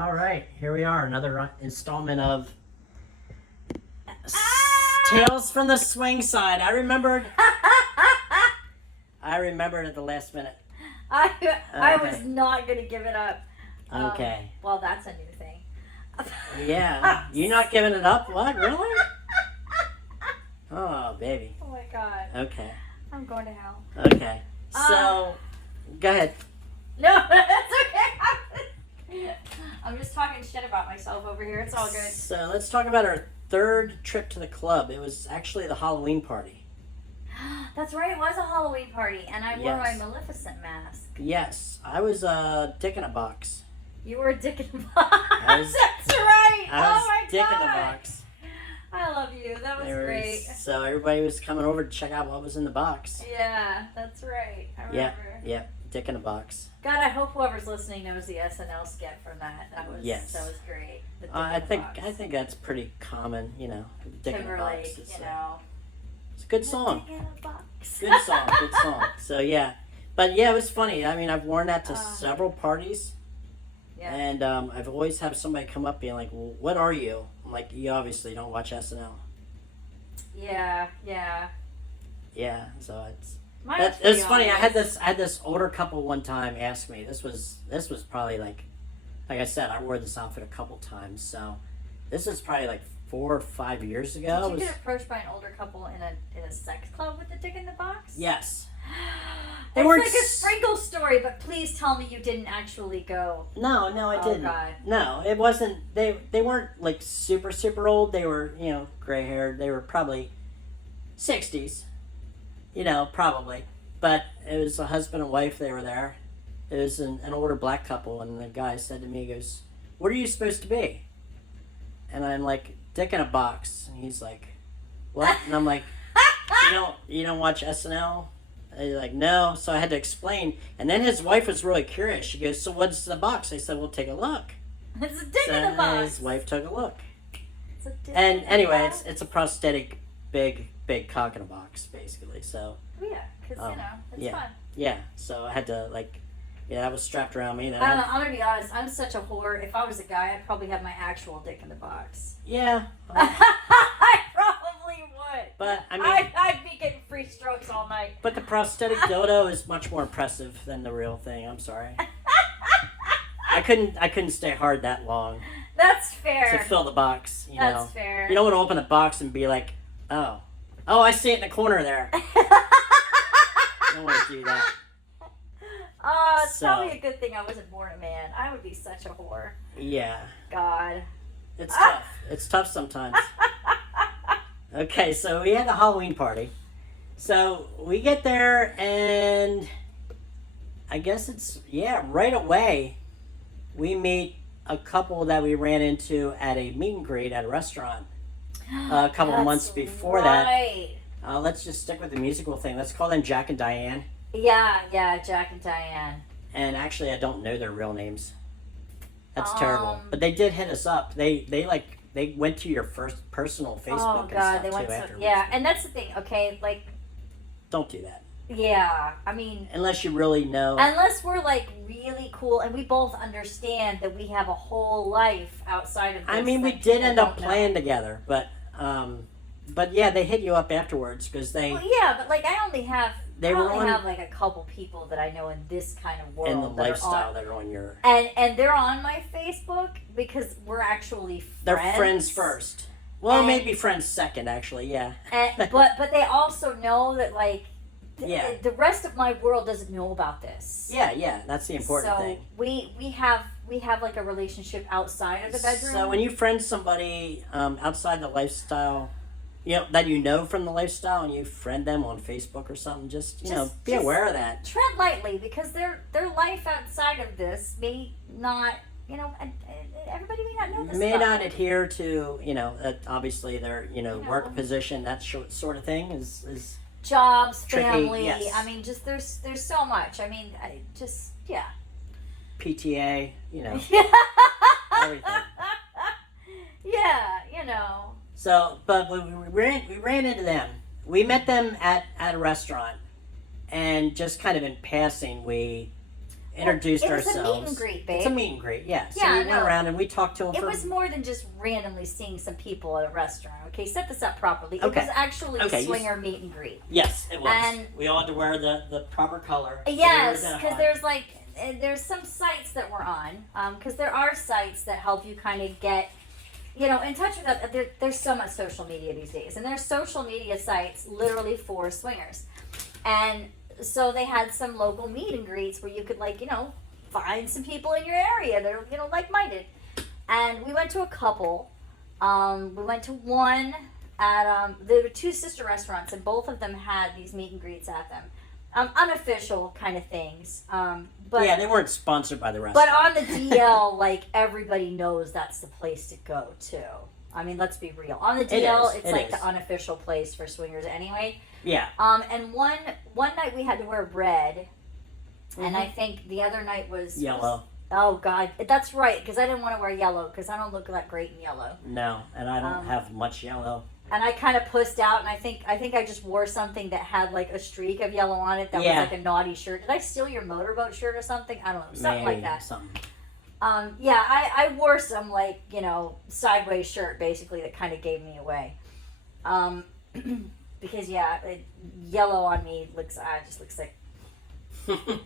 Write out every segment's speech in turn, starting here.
All right, here we are, another installment of Tales from the Swing Side. I remembered at the last minute. I was not gonna give it up. Okay. Well, that's a new thing. Yeah, you not giving it up? What, really? Oh, baby. Oh my god. Okay. I'm going to hell. Okay. So, go ahead. No, that's okay. I'm just talking shit about myself over here. It's all good. So let's talk about our third trip to the club. It was actually the Halloween party. That's right. It was a Halloween party, and I wore my Yes. Maleficent mask. Yes, I was a dick in a box. You were a dick in the box. I was- That's right. I was Oh my dick god. in the box. I love you. That was There great. So everybody was coming over to check out what was in the box. Yeah, that's right. I Yeah, remember. yeah, dick in a box. God, I hope whoever's listening knows the SNL skit from that. Yes. That was great. The dick I in the think box. I think that's pretty common, you know. Dick in a Timberlake, box. It's, you know. it's a good song. Dick in a box. Good song. Good song. So yeah, but yeah, it was funny. I mean, I've worn that to several parties, Yeah. and I've always had somebody come up being like, "Well, what are you?" I'm like, "You obviously don't watch SNL." Yeah. Yeah, so it's. Mine was It was pretty funny. I obvious. had this older couple one time ask me. This was probably like I said, I wore this outfit a couple times. So this is probably like 4 or 5 years ago. Did It you was- get approached by an older couple in a sex club with the dick in the box? yes. It's weren't like a sprinkle story, but please tell me you didn't actually go. No, I Oh, didn't. God. No, it wasn't. They weren't like super old. They were gray haired. They were probably 60s. Probably. But it was a husband and wife. They were there. It was an older black couple, and the guy said to me, he goes, "What are you supposed to be?" And I'm like, "Dick in a box." And he's like, "What?" And I'm like, you don't watch SNL?" And he's like, "No." So I had to explain. And then his wife was really curious. She goes, "So what's the box?" I said, "Well, take a look." It's a dick So in the box. his wife took a look. It's a dick And in the anyway, box. it's a prosthetic big cock in a box, basically. So Oh, yeah, because it's yeah. fun. yeah, so I had to that was strapped around me. And I don't know. I'm gonna be honest. I'm such a whore. If I was a guy, I'd probably have my actual dick in the box. Yeah, I probably would. but I mean, I'd be getting free strokes all night. but the prosthetic dildo is much more impressive than the real thing. I'm sorry. I couldn't stay hard that long That's to fair. fill the box. You know, That's fair. you don't want to open the box and be like, oh, I see it in the corner there. You don't want to do that. It's probably a good thing I wasn't born a man. I would be such a whore. Yeah. God. It's tough. It's tough sometimes. Okay, so we had the Halloween party. So we get there, and I guess right away, we meet a couple that we ran into at a meet and greet at a restaurant a couple of months before that. Right. Let's just stick with the musical thing. Let's call them Jack and Diane. Yeah, Jack and Diane. And actually, I don't know their real names. That's terrible. But they did hit us up. They went to your first personal Facebook Oh and God, stuff they went too so afterwards. yeah, and that's the thing. Okay, like Don't do that. yeah, I mean. Unless you really know. Unless we're like really cool and we both understand that we have a whole life outside of this. I mean, we that did people end up don't know. playing together, but yeah, they hit you up afterwards because they Well, yeah, but like I only have They I were only on- have like a couple people that I know in this kind of world in the that are lifestyle on, that are on your. and they're on my Facebook because we're actually friends. They're friends first. Well, And- maybe friends second, actually. Yeah. And, but they also know that like Yeah. the rest of my world doesn't know about this. Yeah, that's the important so thing. we have like a relationship outside of the bedroom. So when you friend somebody outside the lifestyle, that you know from the lifestyle, and you friend them on Facebook or something, just be just aware of that. tread lightly because their life outside of this may not, everybody may not know this. May stuff. not adhere to obviously their work know. position, that sort of thing is Jobs, tricky, family. yes. I mean, just there's so much. I mean, yeah. PTA, everything. Yeah, So, but we ran into them. We met them at a restaurant, and just kind of in passing, we introduced it was ourselves. a meet and greet, babe. It's a meet and greet, yeah. So Yeah, we went no. around and we talked to them It for... was more than just randomly seeing some people at a restaurant. Okay, set this up properly. It Okay. was actually Okay, a you swinger meet and greet. Yes, it was. And- we all had to wear the proper color. so we were Yes, because identified. there's like there's some sites that we're on. Because there are sites that help you kind of get, in touch with that. There's so much social media these days, and there's social media sites literally for swingers, and so they had some local meet and greets where you could find some people in your area that are like-minded, and we went to a couple. We went to one at there were two sister restaurants, and both of them had these meet and greets at them. Unofficial kind of things. But yeah, they weren't sponsored by the but restaurant. on the DL, like everybody knows that's the place to go to. I mean, let's be real. On the DL, it's It like is. the unofficial place for swingers anyway. Yeah. And one night we had to wear red, and I think the other night was Yellow. Oh God, that's right. Because I didn't want to wear yellow because I don't look that great in yellow. No, and I don't have much yellow. And I kind of pussed out, and I think I just wore something that had like a streak of yellow on it that Yeah. was like a naughty shirt. Did I steal your motorboat shirt or something? I don't know, something Maybe like that. Something. Yeah, I wore some sideways shirt basically that kind of gave me away. Because yellow on me just looks like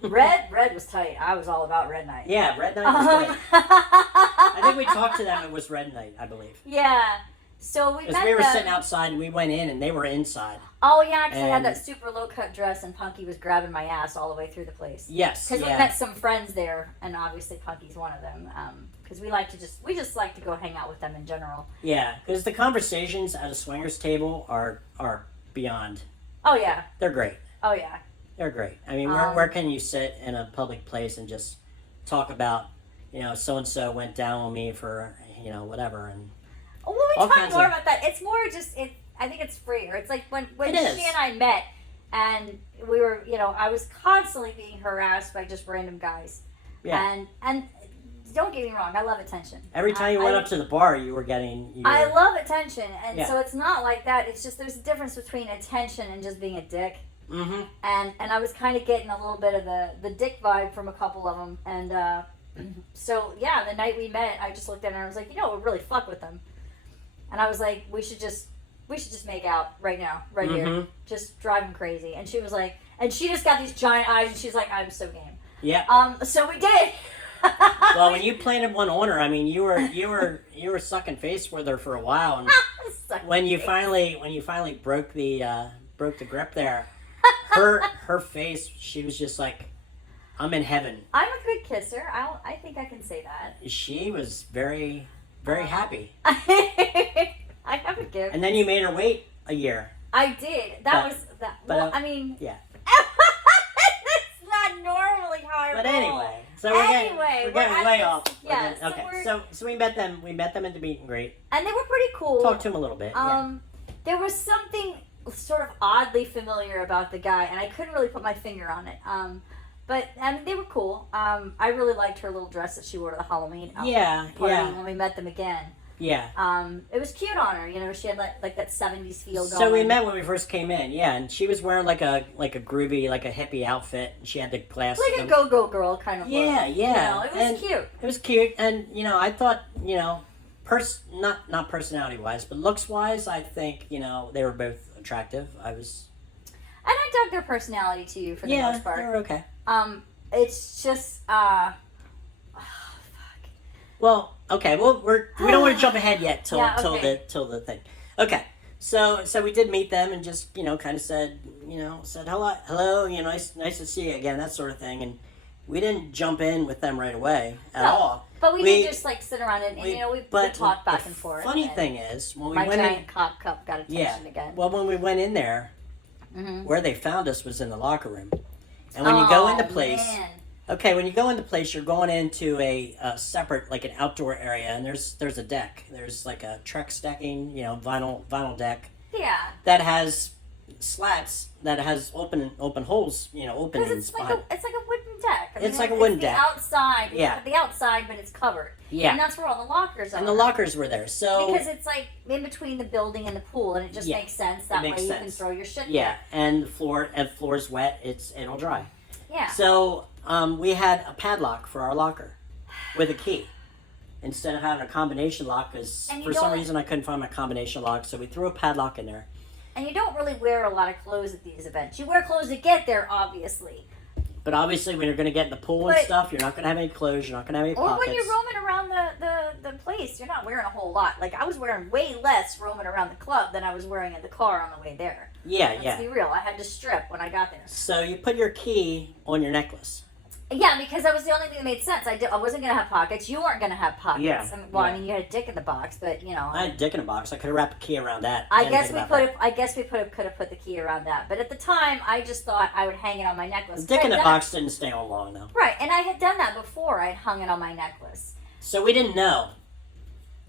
red was tight. I was all about red night. Yeah, Red Night was great. I think we talked to them. It was Red Night, I believe. Yeah. So we Because met we were them. sitting outside and we went in and they were inside. Oh yeah, because I had And- that super low cut dress and Punky was grabbing my ass all the way through the place. Yes. Because Yeah. we met some friends there, and obviously Punky's one of them. Because we just like to go hang out with them in general. Yeah, because the conversations at a swingers table are beyond. Oh yeah, They're great. oh yeah. They're great. I mean, where can you sit in a public place and just talk about, so and so went down on me for, whatever, and Well, All we talk kinds more of- about that. It's more just I think it's freer. It's like when It she is. and I met, and we were I was constantly being harassed by just random guys. Yeah. And don't get me wrong, I love attention. every time you went up to the bar, you were getting. I love attention, and Yeah. so it's not like that. It's just there's a difference between attention and just being a dick. Mm-hmm. And I was kind of getting a little bit of the dick vibe from a couple of them, and so yeah, the night we met, I just looked at her and I was like, we'll really fuck with them, and I was like, we should just make out right now, right here, Mhm. just drive them crazy. And she was like, and she just got these giant eyes, and she's like, I'm so game. Yeah. So we did. Well, when you planted one on her, I mean, you were sucking face with her for a while, and when you finally broke the grip there, her face, she was just like, I'm in heaven. I'm a good kisser. I think I can say that. She was very, very happy. I have a gift. And then you made her wait a year. I did. but, Well, I mean, Yeah. that's not normally how I But roll. anyway, so we're getting at way this- off. Yeah. So we met them. We met them at the meet and greet. And they were pretty cool. Talked to them a little bit. Yeah. There was something sort of oddly familiar about the guy, and I couldn't really put my finger on it. But I mean, they were cool. I really liked her little dress that she wore to the Halloween party when we met them again. Yeah. It was cute on her. She had like that 70s feel going. So we met when we first came in. Yeah, and she was wearing like a groovy, like a hippie outfit. And she had the glasses. like a go-go girl kind of look. Yeah, yeah. It was And cute. It was cute, and I thought not personality wise, but looks wise, I think they were both attractive. I was. And I dug their personality to you for the most part. they were okay. It's just Well, okay. Well, we don't want to jump ahead yet till Yeah, till okay. the thing. Okay. So we did meet them and just kind of said hello, nice to see you again, that sort of thing, and we didn't jump in with them right away at all. But we did just like sit around and we but talked back the and forth. Funny and thing is when we my went in, giant cock cup got attention again. well, when we went in there, Mhm. where they found us was in the locker room, and when you go into place. Man. Okay, when you go into place, you're going into a separate, like an outdoor area, and there's a deck. There's like a Trek stacking, vinyl deck Yeah. that has slats that has open holes, Because openings it's like behind. a wooden deck. I It's like a wooden the deck. Outside. Yeah. The outside, but it's covered. Yeah. And that's where all the lockers are. And the lockers were there, so Because it's like in between the building and the pool, and it just Yeah, makes sense. That way makes you can sense. throw your shit yeah, there. and the floor's wet. It'll dry. Yeah. So we had a padlock for our locker with a key instead of having a combination lock, because And you for some don't- reason I couldn't find my combination lock, so we threw a padlock in there. And you don't really wear a lot of clothes at these events. You wear clothes to get there, obviously. But obviously, when you're going to get in the pool and But- stuff, you're not going to have any clothes. You're not going to have any Or pockets. when you're roaming around the place, you're not wearing a whole lot. Like, I was wearing way less roaming around the club than I was wearing in the car on the way there. Yeah, Let's yeah. be real. I had to strip when I got there. So you put your key on your necklace. Yeah, because that was the only thing that made sense. I wasn't going to have pockets. You weren't going to have pockets. Yeah, I mean, well, yeah. I mean, you had a dick in the box, but, you know. I had a dick in a box. I could have wrapped a key around that. I Didn't guess think we about could that. have. I guess we could have put the key around that. But at the time, I just thought I would hang it on my necklace. The dick in I the had done- box didn't stay on long, though. Right, and I had done that before. I had hung it on my necklace. So we didn't know.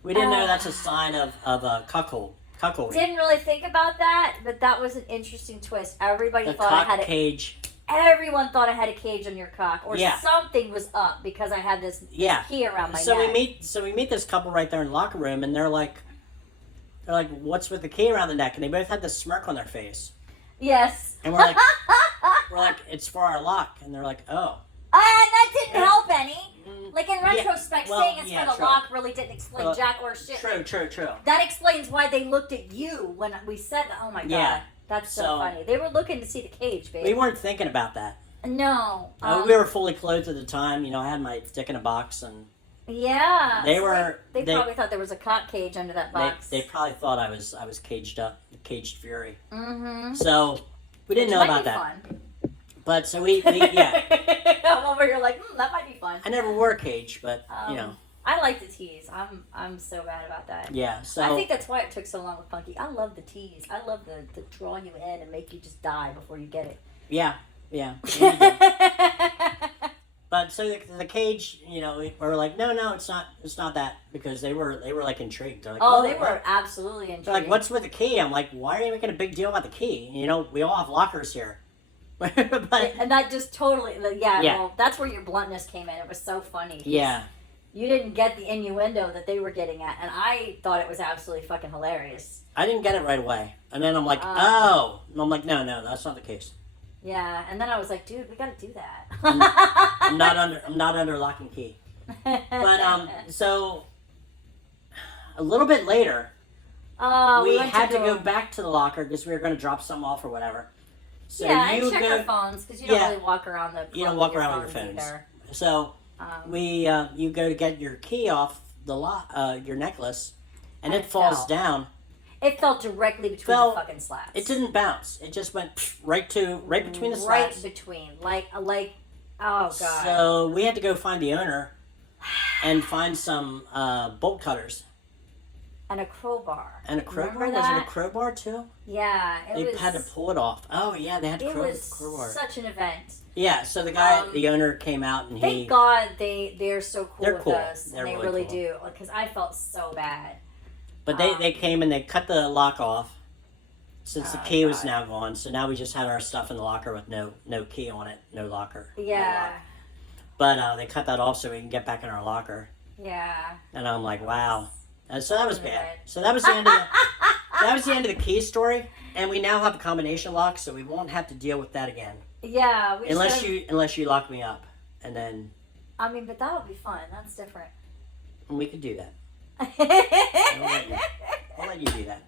We didn't know Oh. that's a sign of a cuckolding. Didn't really think about that, but that was an interesting twist. Everybody The thought I cock had a cage. Everyone thought I had a cage on your cock, or Yeah. something was up because I had this Yeah. key around my So neck. we meet this couple right there in the locker room, and they're like, what's with the key around the neck? And they both had this smirk on their face, Yes. and we're like, it's for our lock, and they're like, oh. That didn't Yeah. help any. Mm, Like in Yeah, retrospect, well, saying it's yeah, for the true. lock really didn't explain Well, jack or shit. True. That explains why they looked at you when we said that. Oh my god. Yeah. That's so, So- funny. They were looking to see the cage, baby. We weren't thinking about that. No. We were fully clothed at the time. You know, I had my dick in a box, and Yeah. They So were- They they- probably thought there was a cock cage under that box. they probably thought I was caged up, caged fury. Mm-hmm. So we didn't know about that. Fun. But so we yeah. I'm over here like, that might be fun. I never wore a cage, but you know, I like the tease. I'm so bad about that. yeah. So I think that's why it took so long with Punky. I love the tease. I love the draw you in and make you just die before you get it. yeah. We did. But so the cage, you know, we were like, no, it's not that, because they were like intrigued. They're like, Oh, they what? were absolutely intrigued. They're like, what's with the key? I'm like, why are you making a big deal about the key? You know, we all have lockers here. but And that just totally, yeah, Yeah. well, that's where your bluntness came in. It was so funny. yeah, You didn't get the innuendo that they were getting at, and I thought it was absolutely fucking hilarious. I didn't get it right away, and then I'm like, Uh. oh, and I'm like, no, that's not the case. Yeah, and then I was like, dude, we gotta do that. I'm not under lock and key. But so a little bit later, Oh, we went had to go back to the locker because we were going to drop something off or whatever. So yeah, you and check go. our phones because you don't Yeah. really walk around the. You don't club walk with around with your phones. either. So Um, you go to get your key off the your necklace, and And it it falls fell. down. It fell directly between Fell- the fucking slats. It didn't bounce. It just went right between the right slats. between, like, oh god. So we had to go find the owner and find some bolt cutters And a crowbar. and a crowbar. Remember Was it that? a crowbar too? Yeah, They it was. had to pull it off. Oh yeah, they had to It was crowbar. such an event. Yeah, so the guy, Um, the owner, came out and Thank God they're so cool They're with cool. us. They're and they really really cool. do. Because I felt so bad. But they came and they cut the lock off since the Oh, key was God. now gone. So now we just had our stuff in the locker with no key on it, no locker. no Yeah. lock. But they cut that off so we can get back in our locker. Yeah. And I'm like, wow. And so that was bad. Right. So that was the end of the key story. And we now have a combination lock, so we won't have to deal with that again. Yeah. We Unless should've- you lock me up, and then I mean, but that would be fun. That's different. we could do that. I'll let you do that.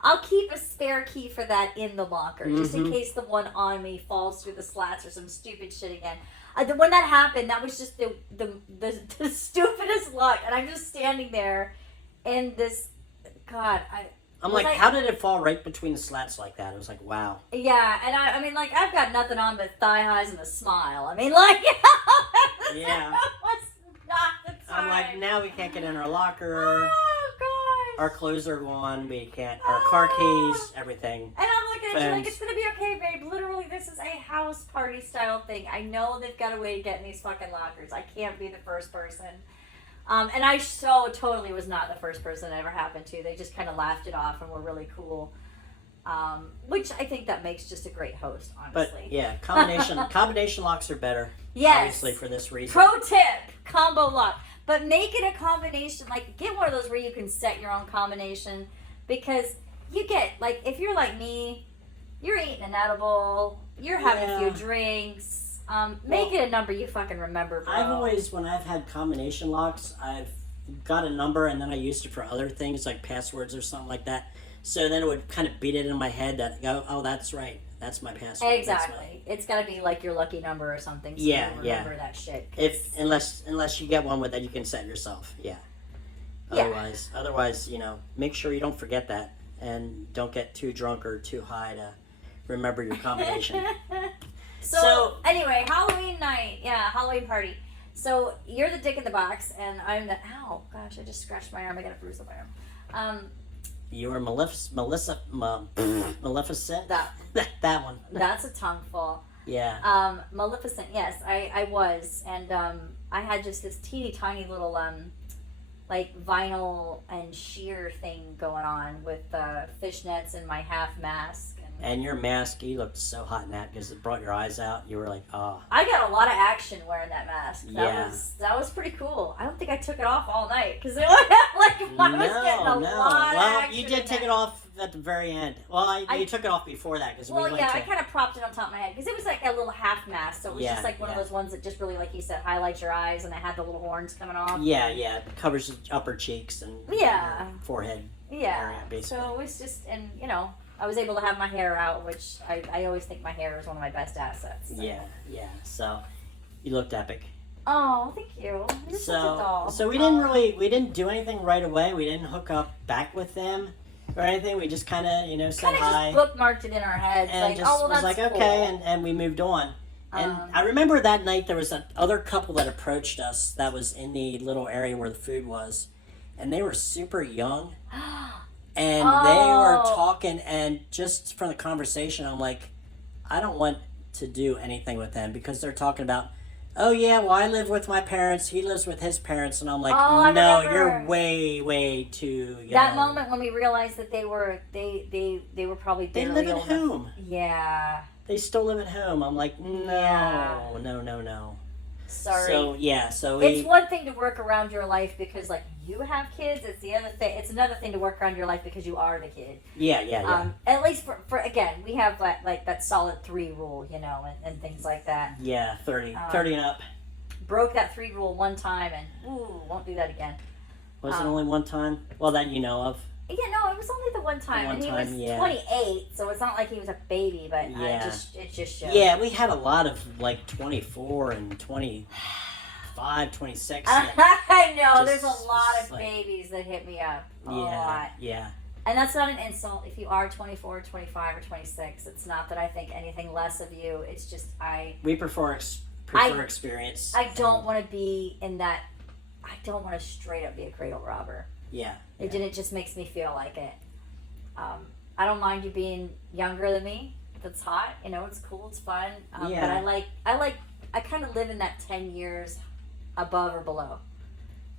I'll keep a spare key for that in the locker, just in Mhm. case the one on me falls through the slats or some stupid shit again. When that happened, that was just the stupidest luck, and I'm just standing there, and this, God, I'm Was like, I- how did it fall right between the slats like that? It was like, wow. yeah, and I mean, like, I've got nothing on but thigh highs and a smile. I mean, like, you know, Yeah. that was not the time. I'm like, now we can't get in our locker. Oh gosh. Our clothes are gone. We can't. Our car keys, everything. And I'm looking at you like, Phones. it's gonna be okay, babe. Literally, this is a house party style thing. I know they've got a way to get in these fucking lockers. I can't be the first person. And I so totally was not the first person it ever happened to. They just kind of laughed it off and were really cool. Which I think that makes just a great host, But honestly. yeah, combination locks are better. Yes. Obviously for this reason. Pro tip, combo lock. But make it a combination, like get one of those where you can set your own combination, because you get, like, if you're like me, you're eating an edible, you're having a few Yeah. drinks, Make it a number you fucking remember, bro. I've always, when I've had combination locks, I've got a number and then I used it for other things like passwords or something like that. So then it would kind of beat it in my head that, oh, that's right. That's my password. Exactly. It's got to be like your lucky number or something. So Yeah, you remember that shit. Unless you get one with that you can set yourself. Yeah. Yeah. Otherwise, make sure you don't forget that and don't get too drunk or too high to remember your combination. So anyway, Halloween night. Yeah, Halloween party. So you're the dick in the box, and I'm the. Ow, gosh! I just scratched my arm. I got a bruise on my arm. You were Maleficent. That one. That's a tongue full. Yeah. Maleficent. Yes, I was, and I had just this teeny tiny little like vinyl and sheer thing going on with fishnets and my half mask. And your mask, you looked so hot in that because it brought your eyes out. You were like, oh. I got a lot of action wearing that mask. Yeah. That was pretty cool. I don't think I took it off all night because it looked like I was getting a lot of action. Well, you did take it off at the very end. Well, you took it off before that because I kind of propped it on top of my head because it was like a little half mask, so it was just like one of those ones that just really, like you said, highlights your eyes, and it had the little horns coming off. Yeah, it covers the upper cheeks and forehead. Yeah. Area, basically. So it was just, and I was able to have my hair out, which I always think my hair is one of my best assets. So. Yeah. So you looked epic. Oh, thank you. You're such a doll. So we didn't do anything right away. We didn't hook up back with them or anything. We just kind of, said hi. Just bookmarked it in our heads. And like, oh, well, was that's like, cool. okay, and we moved on. And I remember that night there was that other couple that approached us that was in the little area where the food was. And they were super young. And they were talking, and just from the conversation, I'm like, I don't want to do anything with them because they're talking about, oh yeah, well I live with my parents, he lives with his parents, and I'm like, no, you're way, way too young. That moment when we realized that they were probably they live at home. Yeah. They still live at home. I'm like, no. Sorry. So it's one thing to work around your life because like you have kids. It's the other thing. It's another thing to work around your life because you are the kid. Yeah. At least for again, we have like that solid 3 rule, and things like that. Yeah, 30 and up. Broke that 3 rule one time and won't do that again. Was it only one time? Well, that you know of. Yeah, no, it was only the one time, and he was 28, so it's not like he was a baby, but it just showed. Yeah, we had a lot of like 24 and 25, 26. I know, there's a lot of babies that hit me up. A lot. Yeah. And that's not an insult. If you are 24, 25, or 26, it's not that I think anything less of you. It's just we prefer experience. I don't want to be in that. I don't want to straight up be a cradle robber. Yeah. It just makes me feel like it. I don't mind you being younger than me. That's hot. It's cool. It's fun. But I kind of live in that 10 years above or below.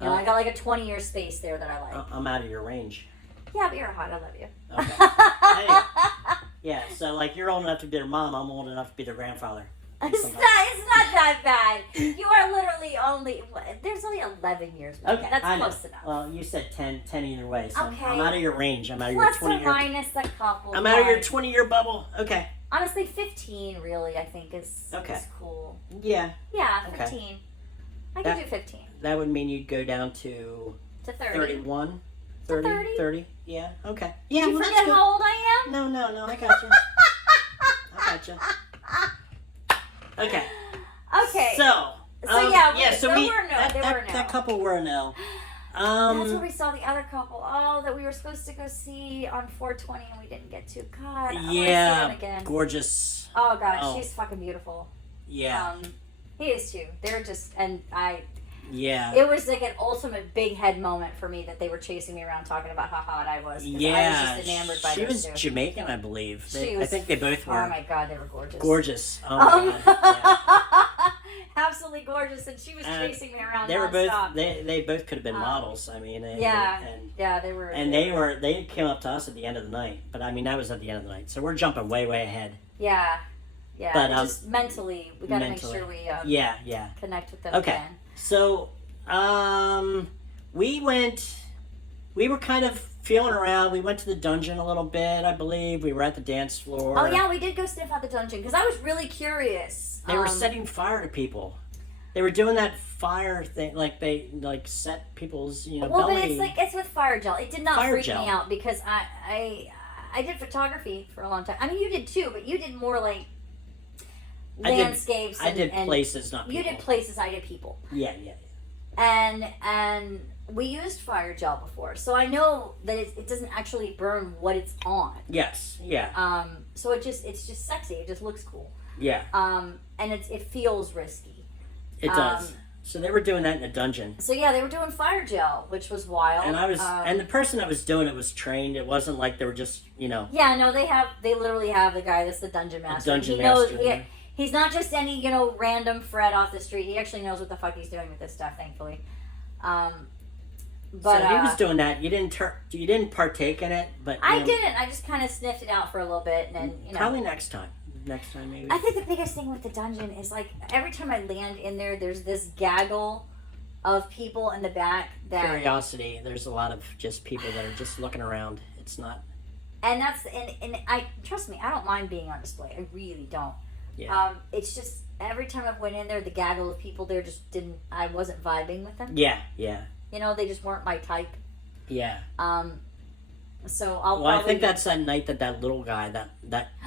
I got like a 20-year space there that I like. I'm out of your range. Yeah, but you're hot. I love you. Okay. Yeah, so like you're old enough to be their mom. I'm old enough to be their grandfather. It's not that bad. You are literally there's only 11 years. Okay, that's close enough. Well, you said 10 either way, so okay. I'm out of your range. I'm out of Plus your 20 or minus a couple. I'm out of your 20-year bubble. Okay. Honestly, 15 really I think is cool. Yeah. Yeah, 15. I can do 15. That would mean you'd go down to 30. 31. 30. Yeah. Okay. Yeah. Did you forget how old I am? No. I got you. I got you. Okay. So that couple were a no. That's where we saw the other couple. Oh, that we were supposed to go see on 420 and we didn't get to. God, I want to see them again. Gorgeous. Oh gosh, she's fucking beautiful. Yeah. He is too. They're just Yeah. It was like an ultimate big head moment for me that they were chasing me around talking about how hot I was. Yeah. I was just enamored by She was Jamaican, I believe. I think they both were. Oh my God, they were gorgeous. Gorgeous. Oh my God. Yeah. Absolutely gorgeous, and she was chasing me around. They were both. They both could have been models. I mean. They were. And they came up to us at the end of the night, but I mean that was at the end of the night, so we're jumping way ahead. Yeah. But just mentally, we got to make sure we connect with them again. So we were kind of feeling around. We went to the dungeon a little bit, I believe. We were at the dance floor. Oh yeah, we did go sniff out the dungeon because I was really curious. They were setting fire to people. They were doing that fire thing, like they set people's Well, belly. but it's with fire gel. It did not Fire freak gel. me out because I did photography for a long time. I mean, you did too, but you did more like landscapes. I did places, not people. You did places. I did people. Yeah. And we used fire gel before, so I know that it doesn't actually burn what it's on. Yes. Yeah. So it's just sexy. It just looks cool. Yeah. And it feels risky. It does. So they were doing that in a dungeon. So yeah, they were doing fire gel, which was wild. And I was, and the person that was doing it was trained. It wasn't like they were just, Yeah, no, they literally have the guy that's the dungeon master. Dungeon he master, knows. yeah. He's not just any random Fred off the street. He actually knows what the fuck he's doing with this stuff. Thankfully. But so he was doing that. You didn't partake in it, but I didn't. I just kind of sniffed it out for a little bit, and then probably next time. Next time, maybe. I think the biggest thing with the dungeon is like every time I land in there, there's this gaggle of people in the back that Curiosity. There's a lot of just people that are just looking around. It's not. And that's and I trust me, I don't mind being on display. I really don't. Yeah. It's just every time I went in there, the gaggle of people there just didn't. I wasn't vibing with them. Yeah. They just weren't my type. Yeah. So I'll. Well, I think that's that night that little guy that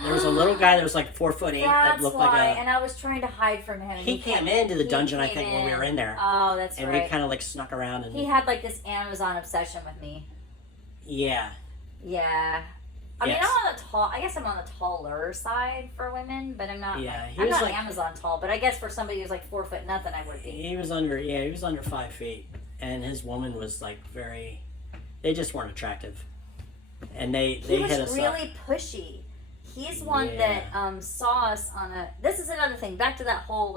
there was a little guy that was like 4'8" that looked like a. And I was trying to hide from him. He came into the dungeon, I think, when we were in there. Oh, that's right. And we kind of like snuck around and. He had like this Amazon obsession with me. Yeah. Yeah. I mean, Yes. I'm on the tall. I guess I'm on the taller side for women, but I'm not. Yeah, he I'm was not like- Amazon tall, but I guess for somebody who's like 4 foot nothing, I would be. He was under 5 feet, and his woman was like very. They just weren't attractive, and they He hit was us up. really pushy. He's one Yeah. that saw us on a. This is another thing. Back to that whole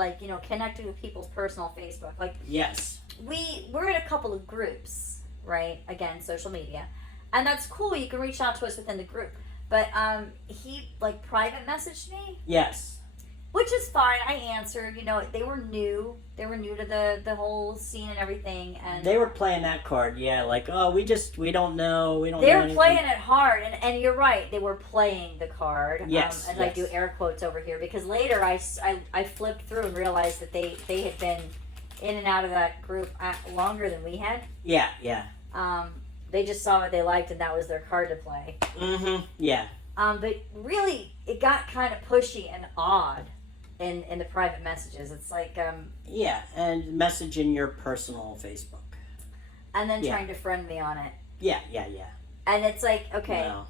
connecting with people's personal Facebook. Like Yes. we're in a couple of groups, right? Again, social media, and that's cool. You can reach out to us within the group. But he private messaged me, Yes. which is fine. I answered. They were new. They were new to the whole scene and everything, and They were playing that card. Yeah, like we don't know. We don't. they know were anything. playing it hard. And you're right. They were playing the card. Yes, as I yes. do air quotes over here because later I flipped through and realized that they had been in and out of that group longer than we had. Yeah. They just saw what they liked and that was their card to play. Mm-hmm. Yeah. But really, it got kind of pushy and odd in the private messages. It's like, Yeah, and message in your personal Facebook. and then Yeah. trying to friend me on it. Yeah. And it's like, okay, No.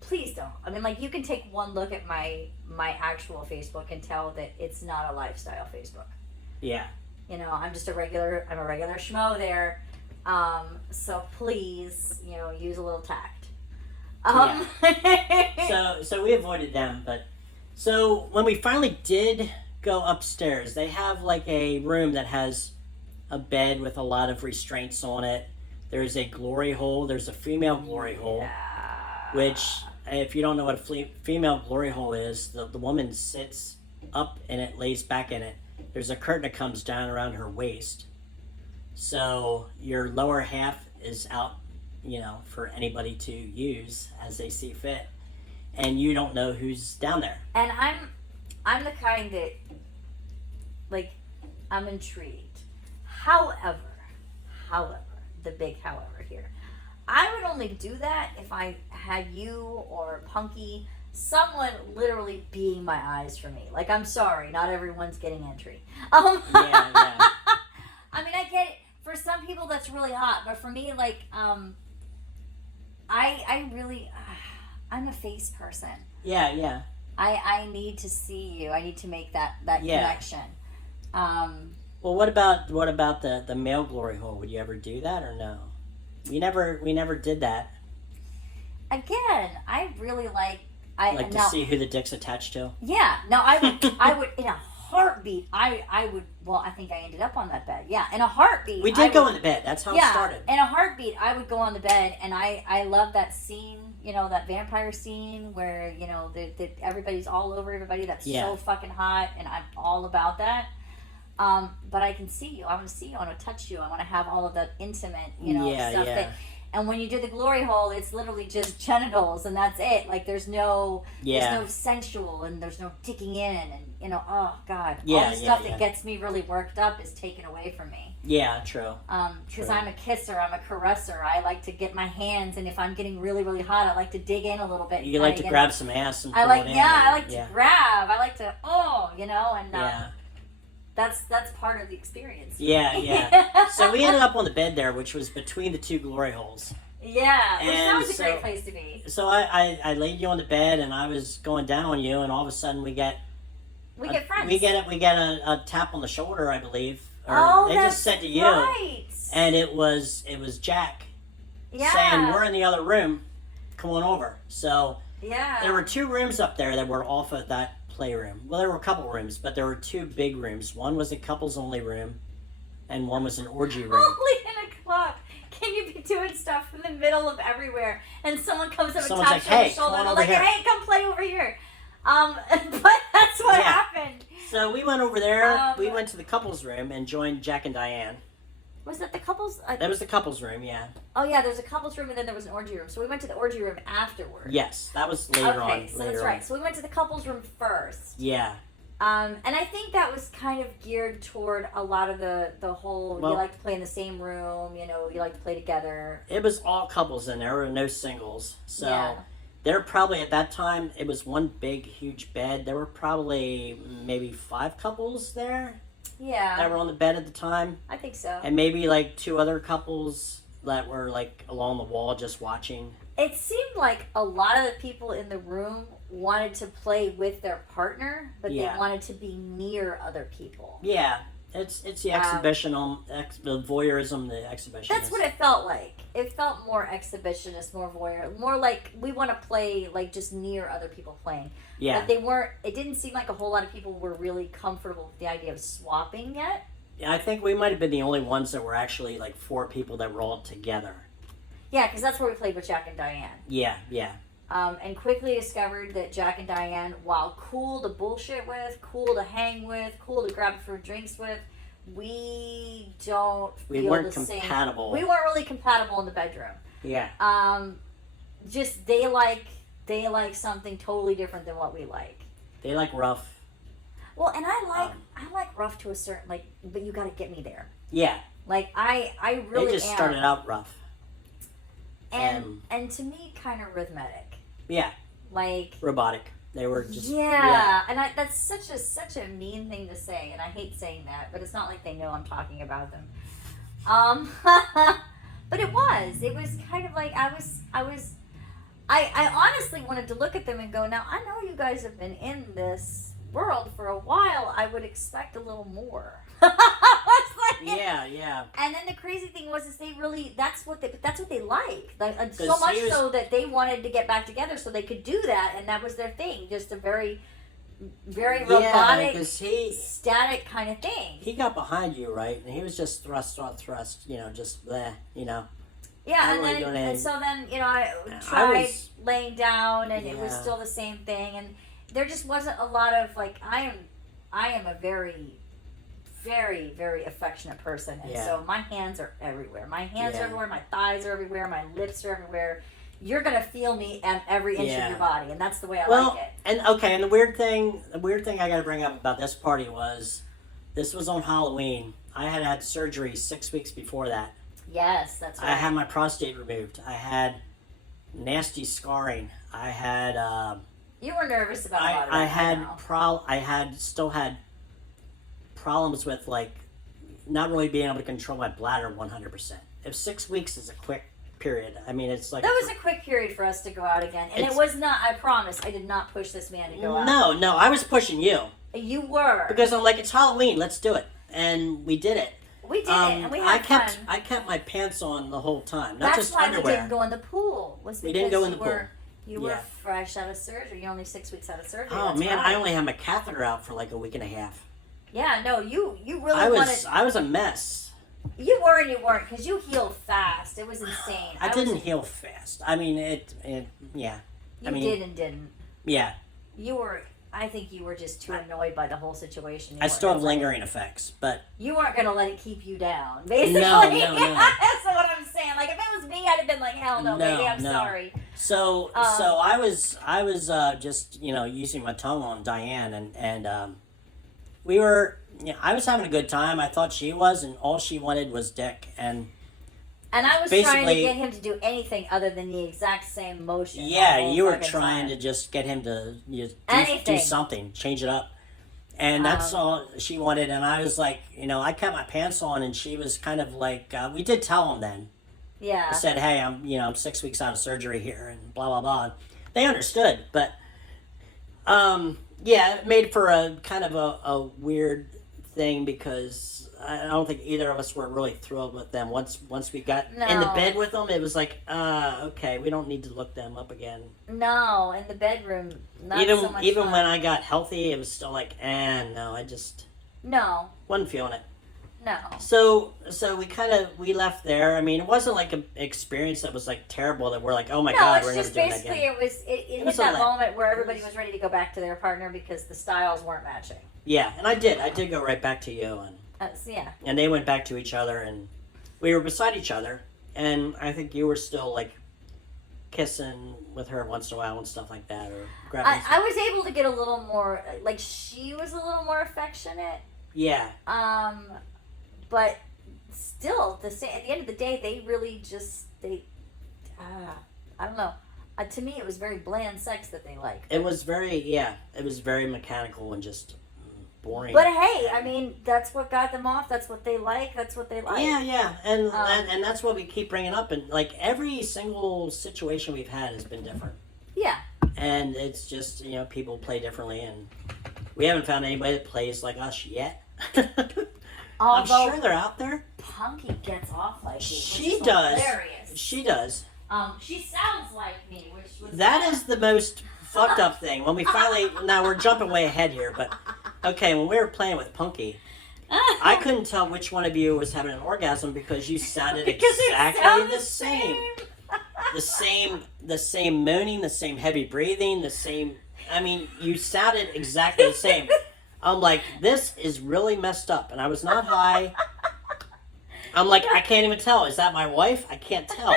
please don't. I mean, like, you can take one look at my actual Facebook and tell that it's not a lifestyle Facebook. Yeah. I'm just I'm a regular schmo there. So please, use a little tact. So we avoided them, but so when we finally did go upstairs, they have like a room that has a bed with a lot of restraints on it. There's a glory hole. There's a female glory hole, which if you don't know what a female glory hole is, the woman sits up in it, lays back in it. There's a curtain that comes down around her waist, so your lower half is out, for anybody to use as they see fit, and you don't know who's down there. And I'm the kind that, like, I'm intrigued. However, the big however here, I would only do that if I had you or Punky, someone literally being my eyes for me. Like, I'm sorry, not everyone's getting entry. Yeah. I mean, I get it. For some people, that's really hot, but for me, like, I really, I'm a face person. Yeah. I need to see you. I need to make that connection. Well, what about the male glory hole? Would you ever do that or no? We never did that. Again, I really like. To see who the dick's attached to. Yeah. No, I would in a heartbeat. I would. Well, I think I ended up on that bed. Yeah, in a heartbeat. We did go in the bed. That's how it started. In a heartbeat, I would go on the bed, and I love that scene. That vampire scene where everybody's all over everybody. That's so fucking hot, and I'm all about that. But I can see you. I want to see you. I want to touch you. I want to have all of that intimate, stuff. Yeah. And when you do the glory hole, it's literally just genitals, and that's it. Like there's no sensual, and there's no digging in, and oh god, all the stuff that gets me really worked up is taken away from me. Yeah, true. Because I'm a kisser, I'm a caresser. I like to get my hands, and if I'm getting really, really hot, I like to dig in a little bit. You like to grab some ass and I pull like, it in. I like to grab. I like to, and that's part of the experience. Yeah. So we ended up on the bed there, which was between the two glory holes. Yeah, which that And was a great place to be. So I laid you on the bed, and I was going down on you, and all of a sudden we get friends. We get a tap on the shoulder, I believe. Or they just said to you, right. And it was Jack saying, "We're in the other room. Come on over." So there were 2 rooms up there that were off of that playroom. Well, there were a couple rooms, but there were 2 big rooms. One was a couples only room, and one was an orgy room. Only in a club can you be doing stuff in the middle of everywhere, and someone comes up and taps like, you on the "Hey, shoulder, come and on they're over like, here." "Hey, come play over here." But that's what happened. So we went over there. We went to the couples room and joined Jack and Diane. Was that the couples? That was the couples room, yeah. Oh yeah, there's a couples room and then there was an orgy room. So we went to the orgy room afterwards. Yes, that was later on. Okay, so that's right. So we went to the couples room first. Yeah. And I think that was kind of geared toward a lot of the whole, you like to play in the same room, you like to play together. It was all couples in there. There were no singles. So there probably, at that time, it was one big, huge bed. There were probably maybe 5 couples there. Yeah. That were on the bed at the time. I think so. And maybe like 2 other couples that were like along the wall just watching. It seemed like a lot of the people in the room wanted to play with their partner, but they wanted to be near other people. Yeah. It's the the voyeurism, the exhibitionist. That's what it felt like. It felt more exhibitionist, more voyeur, more like we want to play like just near other people playing. Yeah. But they weren't. It didn't seem like a whole lot of people were really comfortable with the idea of swapping yet. Yeah, I think we might have been the only ones that were actually like 4 people that were all together. Yeah, because that's where we played with Jack and Diane. Yeah. And quickly discovered that Jack and Diane, while cool to bullshit with, cool to hang with, cool to grab for drinks with, we weren't compatible. We weren't really compatible in the bedroom. Yeah. Just they like something totally different than what we like. They like rough. Well, and I like rough to a certain but you got to get me there. Yeah. Like I really They just started out rough. And to me, kind of rhythmic. Yeah. Like robotic. They were just and that's such a mean thing to say, and I hate saying that, but it's not like they know I'm talking about them. But it was kind of like I honestly wanted to look at them and go, now I know you guys have been in this world for a while. I would expect a little more. Yeah. And then the crazy thing was that's what they like. So much so that they wanted to get back together so they could do that, and that was their thing. Just a very, very robotic, static kind of thing. He got behind you, right? And he was just thrust, just bleh, Yeah, and so then, I tried laying down, and it was still the same thing, and there just wasn't a lot of, I am a very, very, very affectionate person, and so my hands are everywhere. My hands are everywhere, my thighs are everywhere, my lips are everywhere. You're going to feel me at every inch of your body, and that's the way I like it. And the weird thing I got to bring up about this party was, this was on Halloween. I had surgery 6 weeks before that. Yes, that's right. I had my prostate removed. I had nasty scarring. I had you were nervous about a lot of that. I still had problems with not really being able to control my bladder 100%. If 6 weeks is a quick period, I mean it's like that was a quick period for us to go out again, and it was not. I promise, I did not push this man to go out. No, I was pushing you. You were, because I'm like, it's Halloween, let's do it, and we did it. We did it, and we had fun. I kept my pants on the whole time, not just underwear. That's why we didn't go in the pool. We didn't go in the pool. You were fresh out of surgery. You're only 6 weeks out of surgery. Oh man, I only had my catheter out for like a week and a half. Yeah, no, you really wanted. I was a mess. You were and you weren't, because you healed fast. It was insane. I didn't heal fast. I mean, yeah. You did and didn't. Yeah. You were. I think you were just too annoyed by the whole situation. I still have lingering effects, but you weren't going to let it keep you down. Basically, no. that's what I'm saying. Like if it was me, I'd have been like, hell no, No, baby, I'm no. sorry. So I was just using my tongue on Diane, and we were I was having a good time. I thought she was, and all she wanted was dick. And I was trying to basically- get him to do anything other than the exact same motion. yeah, the whole you were fucking trying time. to just get him to do Anything. something, change it up. And that's all she wanted. And I was like, I kept my pants on, and she was kind of like, we did tell him then. Yeah. I said, hey, I'm 6 weeks out of surgery here, and blah, blah, blah. They understood, but, yeah, it made for a kind of a weird thing because I don't think either of us were really thrilled with them. Once we got in the No. bed with them, it was like, okay, we don't need to look them up again. No, in the bedroom, not even so much even fun. when I got healthy, it was still like, no, I just No, wasn't feeling it. no. So we left there. I mean, it wasn't like an experience that was like terrible that we're like, oh my No, god, it's we're never just doing that basically again. it hit was that all that. moment where everybody was ready to go back to their partner because the styles weren't matching. Yeah, and I did go right back to you, So yeah. and they went back to each other, and we were beside each other, and I think you were still like kissing with her once in a while and stuff like that, or grabbing. I was able to get a little more, like she was a little more affectionate, Yeah, but still, at the end of the day, they really just, I don't know. To me, it was very bland sex that they liked. it was very mechanical and just boring. But hey, I mean, that's what got them off. That's what they like. That's what they like. Yeah, and that's what we keep bringing up, and like every single situation we've had has been different. Yeah. And it's just, people play differently, and we haven't found anybody that plays like us yet. I'm Although sure they're out there. Punky gets off like me, which She is does. hilarious. She does. She sounds like me, which was That is the most fucked up thing. When we finally, now we're jumping way ahead here, but okay, when we were playing with Punky, I couldn't tell which one of you was having an orgasm because you sounded Because it exactly sounds the same. The same moaning, the same heavy breathing, the same. I mean, you sounded exactly the same. I'm like, this is really messed up, and I was not high. I'm like, I can't even tell. Is that my wife? I can't tell.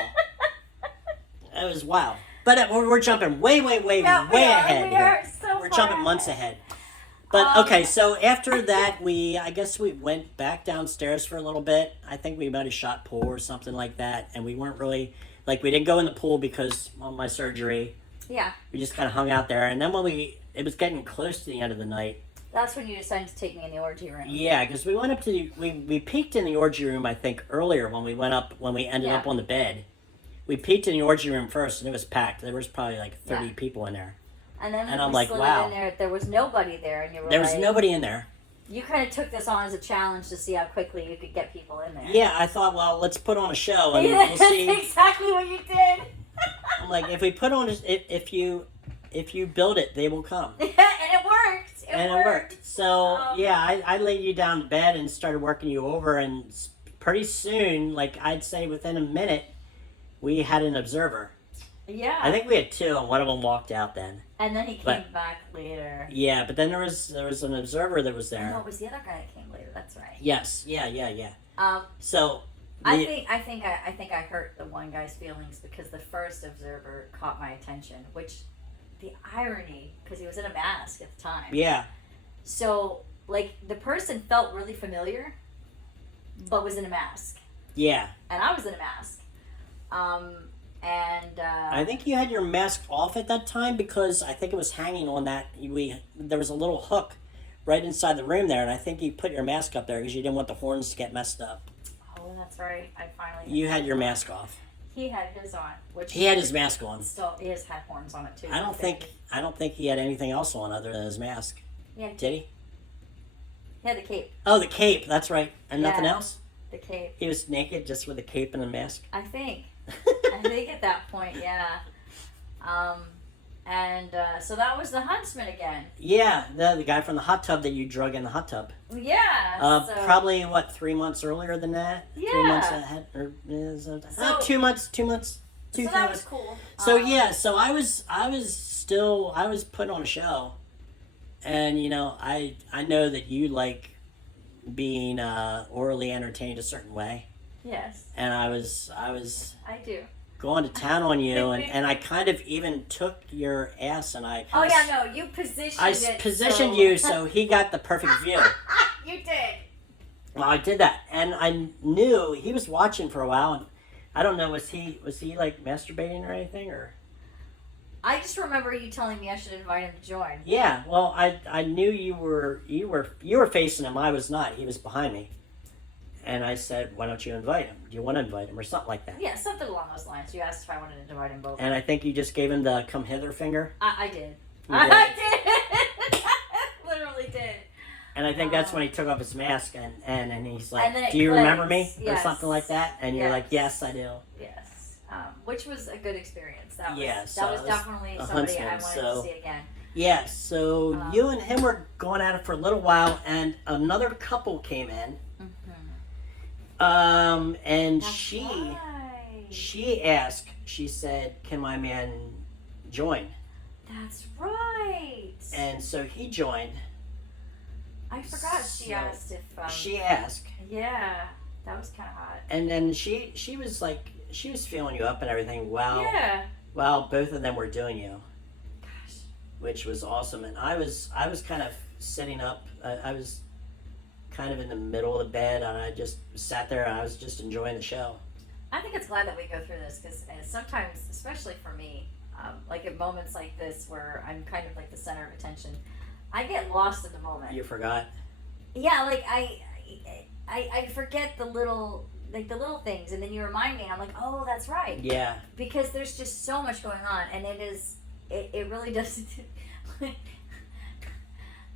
It was wild. But we're jumping way Yeah, way ahead. We here. are so We're far jumping months ahead. But okay, so after that, I guess we went back downstairs for a little bit. I think we might have shot pool or something like that, and we weren't really we didn't go in the pool because of my surgery. Yeah, We just kind of hung out there, and then it was getting close to the end of the night. that's when you decided to take me in the orgy room. Yeah, because we went up to we peeked in the orgy room. I think earlier when we ended Yeah. up on the bed. We peeked in the orgy room first, and it was packed. There was probably like 30 Yeah. people in there. And then when And I'm we like, slid wow. in there was nobody there, and you were There was like, nobody in there. You kind of took this on as a challenge to see how quickly you could get people in there. Yeah, I thought, well, let's put on a show and Yeah, we'll that's see. exactly what you did. I'm like, if we put on, if you build it, they will come. And it worked. And it worked. So Um, yeah, I laid you down in bed and started working you over, and pretty soon, like I'd say within a minute, we had an observer. Yeah. I think we had two, and one of them walked out then. And then he came But- back later. Yeah, but then there was an observer that was No, there. it was the other guy that came later. That's right. Yes, yeah. Um, So I the- think I hurt the one guy's feelings because the first observer caught my attention, which the irony because he was in a mask at the time. yeah, So like the person felt really familiar, but was in a mask, yeah. and I was in a mask. I think you had your mask off at that time because I think it was hanging on that. There was a little hook right inside the room there, and I think you put your mask up there because you didn't want the horns to get messed up. Oh, that's right. I finally. You had your mask off. He had his on, which He had his mask on. still his had horns on it too. I don't think he had anything else on other than his mask. Yeah, Did he? he had the cape. Oh, the cape. That's right. And nothing Yeah. else. The cape. He was naked just with a cape and a mask. I think. I think at that point, yeah. So that was the huntsman again. Yeah, the guy from the hot tub that you drug in the hot tub. Yeah. so, Probably 3 months earlier than that. 3 months Yeah. ahead, or is it? So- 2 months. 2 months. So that was cool. So yeah, so I was putting on a show, and I know that you like being orally entertained a certain way, Yes, and I was I do. going to town on you, and I kind of even took your ass and Oh yeah, no, you positioned I it. positioned so... you so he got the perfect view. You did. Well, I did that, and I knew he was watching for a while, and I don't know, was he like masturbating or anything, or? I just remember you telling me I should invite him to join. Yeah, well, I knew you were facing him. I was not. He was behind me, and I said, "Why don't you invite him? Do you want to invite him, or something like that?" Yeah, something along those lines. You asked if I wanted to invite him both. And I think you just gave him the come hither finger. I did. You I did. did. Literally did. And I think that's when he took off his mask and he's And then like, it "Do you clicks. remember me?" Yes. or something like that. And you're like, Yes. "Yes, I do." Yes. Which was a good experience. That was, Yeah, so that was it was definitely a somebody I huntsman, wanted so- to see again. Yeah. So you and him were going at it for a little while, and another couple came in. And That's right. she asked. She said, "Can my man join?" That's right. And so he joined. I forgot she So, asked if. She asked, Yeah, that was kind of hot. and then she was like, she was feeling you up and everything. Wow. Yeah. Well, both of them were doing you, Gosh. which was awesome. And I was kind of sitting up. I was kind of in the middle of the bed, and I just sat there, and I was just enjoying the show. I think it's glad that we go through this because sometimes, especially for me, like at moments like this where I'm kind of like the center of attention, I get lost in the moment. You forgot. Yeah, like I forget the little things, and then you remind me, and I'm like, oh, that's right. Yeah. Because there's just so much going on, and it really does.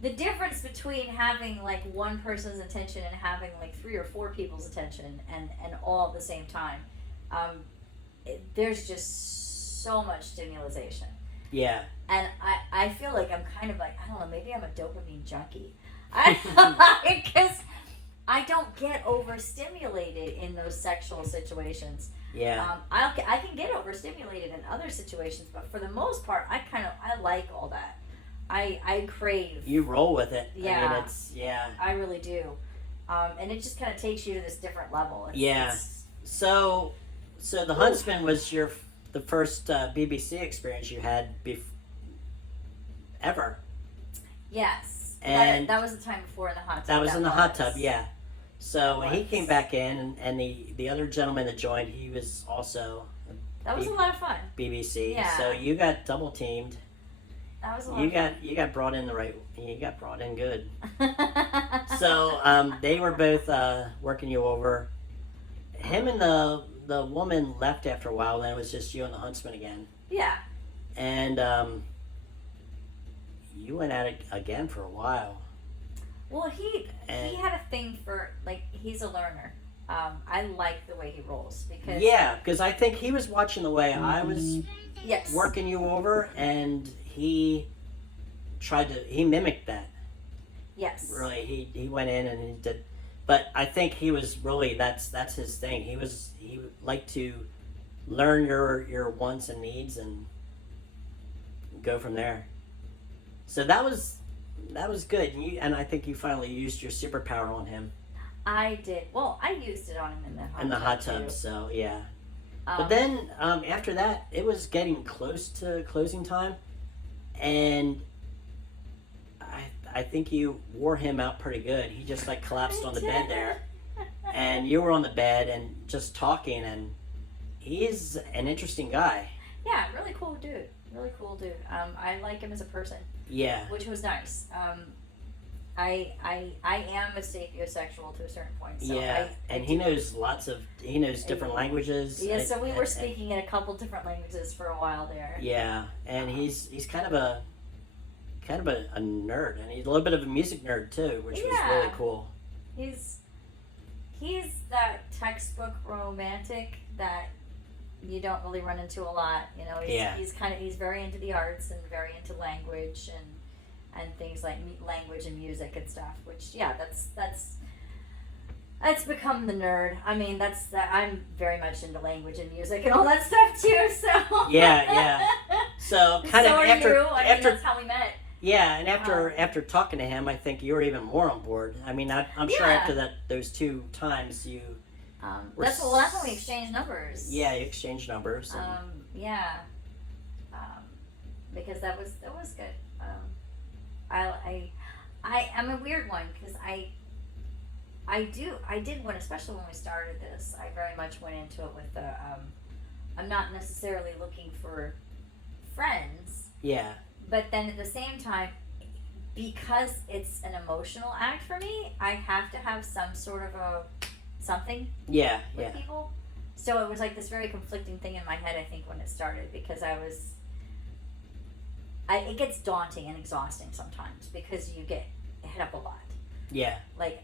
The difference between having like one person's attention and having like 3 or 4 people's attention and all at the same time, there's just so much stimulation. Yeah. And I feel like I'm kind of like, I don't know, maybe I'm a dopamine junkie. Because I don't get overstimulated in those sexual situations. Yeah. I can get overstimulated in other situations, but for the most part, I like all that. I crave. You roll with it. Yeah. I mean, it's I really do. And it just kind of takes you to this different level. It's, So the Huntsman was the first BBC experience you had ever. Yes. And that was the time before in the hot tub. That was in the hot tub, yeah. So when he was. came back in, and the other gentleman that joined, he was also That was a lot of fun. BBC. Yeah. So you got double teamed. That was a lot of fun. You got brought in you got brought in good. So they were both working you over. Him and the woman left after a while. Then it was just you and the Huntsman again. Yeah. And you went at it again for a while. Well, he And- had a thing for, like, he's a learner. I like the way he rolls because Yeah, because I think he was watching the way I was yes, working you over, and he mimicked that. yes, Really, he went in and he did, but I think he was really that's his thing. He liked to learn your wants and needs and go from there. So that was good, and I think you finally used your superpower on him I did. Well, I used it on him in the hot tub. too. So yeah. Um, But then after that, it was getting close to closing time, and I think you wore him out pretty good. He just like collapsed on the bed there, and you were on the bed and just talking, and he's an interesting guy. yeah, really cool dude. Really cool dude. I like him as a person, Yeah, which was nice. I am a sapiosexual to a certain point. So yeah, and he knows different languages. Yeah, so we were and- speaking in a couple different languages for a while there. Yeah, and he's kind of a nerd, and he's a little bit of a music nerd too, which was Yeah. really cool. He's that textbook romantic that you don't really run into a lot. You know, Yeah. he's very into the arts and very into language and things like language and music and stuff. Which that's become the nerd. I mean, I'm very much into language and music and all that stuff too. So Yeah. So kind so of are after you. I mean, after that's how we met. yeah, and after talking to him, I think you were even more on board. I mean, I'm sure Yeah. after those 2 times you That's when we exchanged numbers. Yeah, you exchanged numbers. And, Yeah. Because that was good. I'm a weird one because I did when, especially when we started this, I very much went into it with the I'm not necessarily looking for friends, yeah, but then at the same time, because it's an emotional act for me, I have to have some sort of a something yeah, with yeah, people. So it was like this very conflicting thing in my head, I think, when it started, because it gets daunting and exhausting sometimes because you get hit up a lot. yeah, Like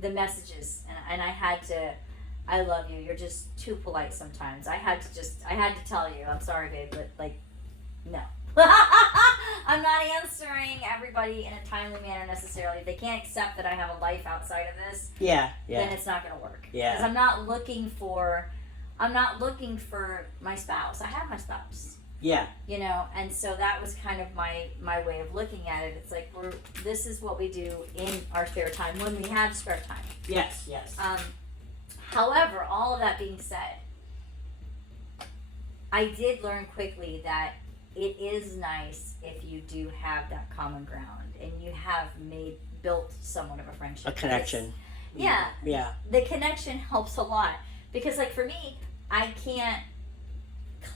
the messages, and I had to, I love you. You're just too polite sometimes. I had to tell you, I'm sorry, babe, but like, no. I'm not answering everybody in a timely manner necessarily. If they can't accept that I have a life outside of this, yeah, then yeah, it's not going to work. Yeah. Because I'm not looking for my spouse. I have my spouse. yeah, You know, and so that was kind of my way of looking at it. It's like this is what we do in our spare time when we have spare time. yes, yes, However, all of that being said, I did learn quickly that it is nice if you do have that common ground and you have built somewhat of a friendship. a connection. Yeah. Yeah, The connection helps a lot because, like, for me, I can't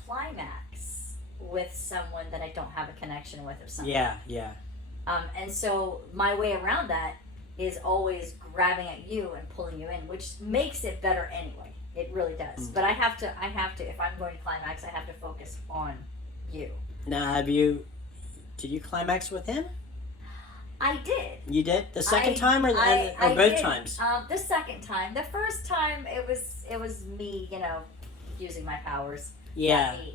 climax with someone that I don't have a connection with or something. yeah, yeah, And so my way around that is always grabbing at you and pulling you in, which makes it better anyway. It really does. But I have to, if I'm going to climax, I have to focus on you. Now, did you climax with him? I did. You did the second time, or I both did. times? The second time. The first time, it was me, using my powers. Yeah, Not me.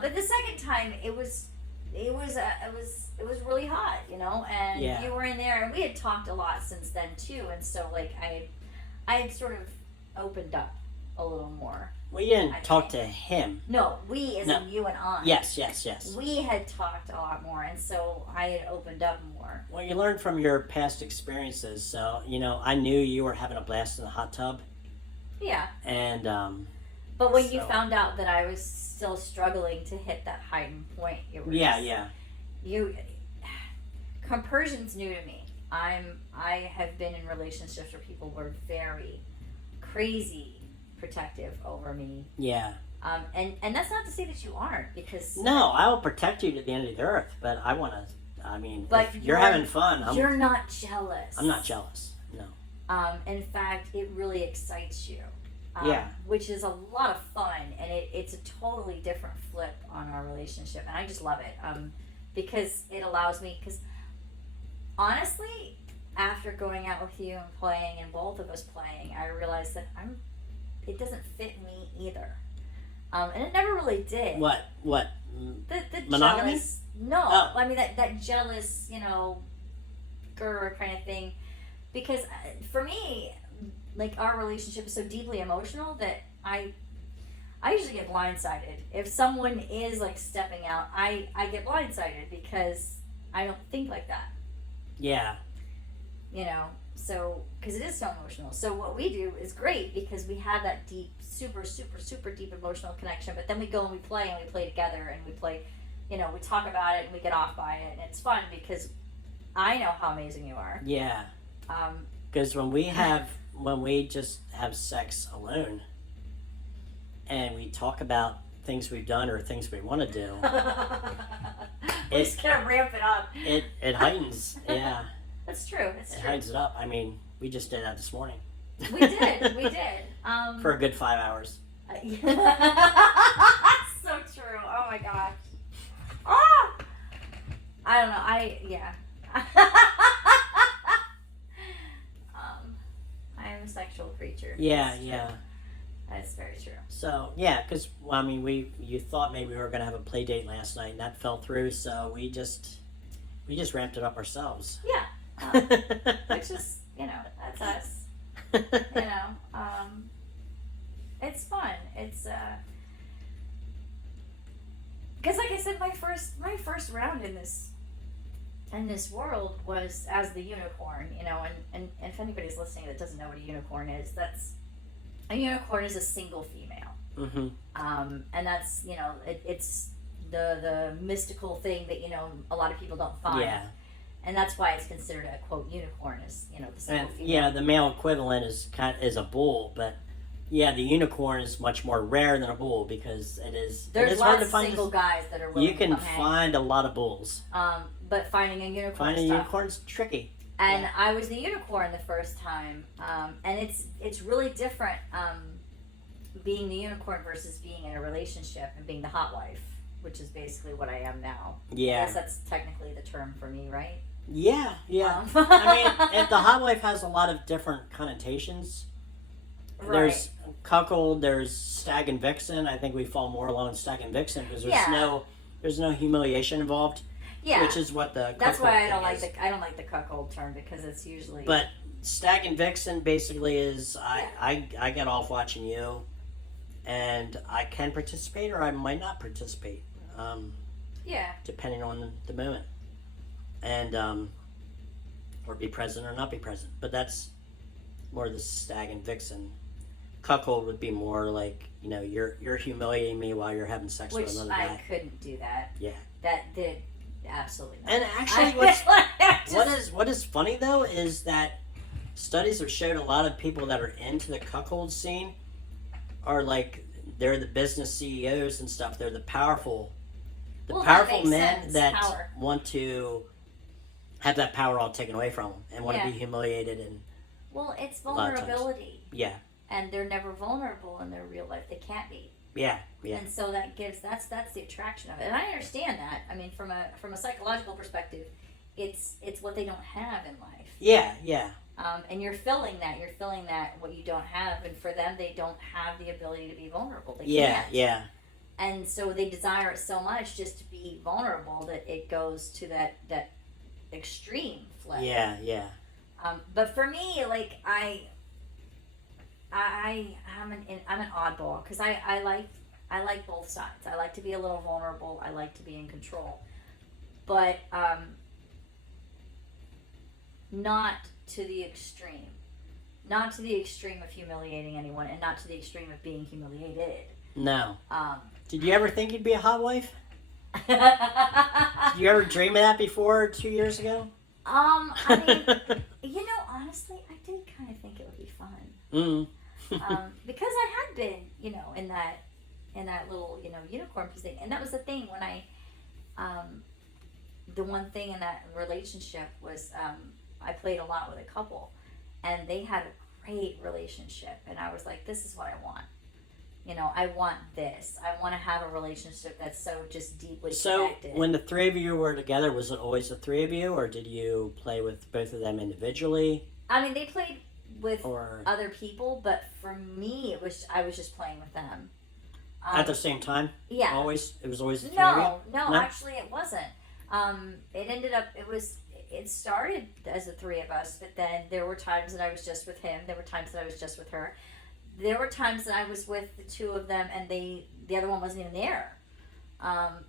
But the second time, it was really hot, and Yeah. you were in there, and we had talked a lot since then too, and so like I had sort of opened up a little more. well, you didn't I talk think. to him. No, we as No. in you and I. Yes, yes, yes. We had talked a lot more, and so I had opened up more. Well, you learn from your past experiences. So, I knew you were having a blast in the hot tub, Yeah. and But when you So- found out that I was still struggling to hit that heightened point, it was yeah, compersion's new to me. I have been in relationships where people were very crazy protective over me. yeah. And that's not to say that you aren't, because No, I will protect you to the end of the earth, but I want to. I mean, But if you're you're- having fun, you're not jealous. I'm not jealous. No. In fact, it really excites you. Yeah. Which is a lot of fun, and it's a totally different flip on our relationship, and I just love it. Because it allows me, because honestly, after going out with you and playing, and both of us playing, I realized that it doesn't fit me either. And it never really did. What? The Monogamy? jealous, no, Oh. I mean that jealous, grr kind of thing, because for me, like, our relationship is so deeply emotional that I usually get blindsided if someone is like stepping out. I get blindsided because I don't think like that, Yeah. so because it is so emotional. So what we do is great because we have that deep, super, super, super deep emotional connection. But then we go and we play together, and we play, we talk about it and we get off by it, and it's fun because I know how amazing you are. Yeah. Um, Because when we just have sex alone, and we talk about things we've done or things we want to do, we're just gonna ramp it up. it heightens. Yeah. That's true. It's It true. heightens it up. I mean, we just did that this morning. We did. For a good 5 hours. So true. Oh my gosh. Ah! I don't know. Yeah. I am a sexual creature. Yeah, That's true. yeah. That's very true. So yeah, because you thought maybe we were gonna have a play date last night, and that fell through. So we just ramped it up ourselves. Yeah. Which is, that's us. It's fun. It's because, like I said, my first round in this world was as the unicorn, and if anybody's listening that doesn't know what a unicorn is, that's A unicorn is a single female. Mm-hmm. And that's, it's the mystical thing that, a lot of people don't find. Yeah. And that's why it's considered a, quote, unicorn is, the single And female. yeah, the male equivalent is a bull, but yeah, the unicorn is much more rare than a bull because There's it is hard lots to of find. single guys that are willing You can to come hang. find a lot of bulls. But finding a unicorn Finding is a tough. unicorn's tricky. And Yeah. I was the unicorn the first time, and it's really different being the unicorn versus being in a relationship and being the hot wife, which is basically what I am now. I Yeah. guess that's technically the term for me, right? Yeah. Yeah. Um, I mean, the hot wife has a lot of different connotations. right. There's cuckold, there's stag and vixen. I think we fall more along stag and vixen because there's no humiliation involved, Yeah, which is what the that's cuckold why I don't thing like is. I don't like the cuckold term because it's usually. But stag and vixen basically is I get off watching you, and I can participate or I might not participate, yeah, depending on the moment, and or be present or not be present. But that's more the stag and vixen. Cuckold would be more like you're humiliating me while you're having sex which with another I guy. couldn't do that. Yeah. That did absolutely not. And actually, what is funny though is that studies have showed a lot of people that are into the cuckold scene are like they're the business CEOs and stuff. They're the powerful Well, that powerful makes men sense. that Power. want to have that power all taken away from them and want Yeah. to be humiliated and Well, it's lot of times. vulnerability, yeah, and they're never vulnerable in their real life. They can't be. yeah. And so that's the attraction of it, and I understand that. I mean, from a psychological perspective, it's what they don't have in life. Yeah. And you're filling that what you don't have, and for them, they don't have the ability to be vulnerable. They can't. Yeah. And so they desire it so much just to be vulnerable that it goes to that extreme flip. Yeah. But for me, like I'm an oddball because I like both sides. I like to be a little vulnerable. I like to be in control, but not to the extreme. Not to the extreme of humiliating anyone, and not to the extreme of being humiliated. No. Um, Did you ever think you'd be a hot wife? Did you ever dream of that before 2 years ago? I mean, honestly, I did kind of think it would be fun. Mm. Because I had been, in that little, unicorn thing, and that was the thing when the one thing in that relationship was, I played a lot with a couple, and they had a great relationship, and I was like, this is what I want. I want this. I want to have a relationship that's so just deeply connected. So, when the three of you were together, was it always the three of you, or did you play with both of them individually? I mean, they played with Or other people, but for me, I was just playing with them. at the same time? Yeah. Always? It was always the three of you? No, No? actually it wasn't. It ended up, it started as the three of us, but then there were times that I was just with him. There were times that I was just with her. There were times that I was with the two of them and the other one wasn't even there.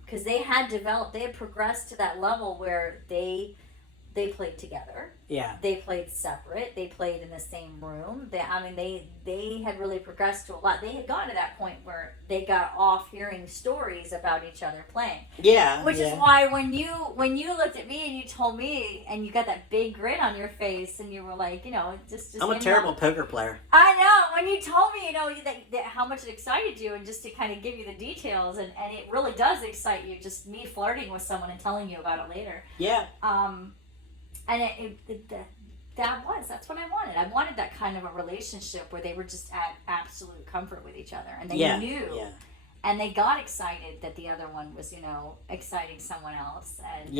Because they had progressed to that level where they played together. Yeah. They played separate. They played in the same room. They had really progressed to a lot. They had gotten to that point where they got off hearing stories about each other playing. Yeah. Which yeah. is why when you looked at me and you told me and you got that big grin on your face and you were like, just I'm a terrible poker player. I know. When you told me, that how much it excited you, and just to kind of give you the details, and it really does excite you. Just me flirting with someone and telling you about it later. Yeah. And that's what I wanted. I wanted that kind of a relationship where they were just at absolute comfort with each other, and they knew, and they got excited that the other one was, exciting someone else, and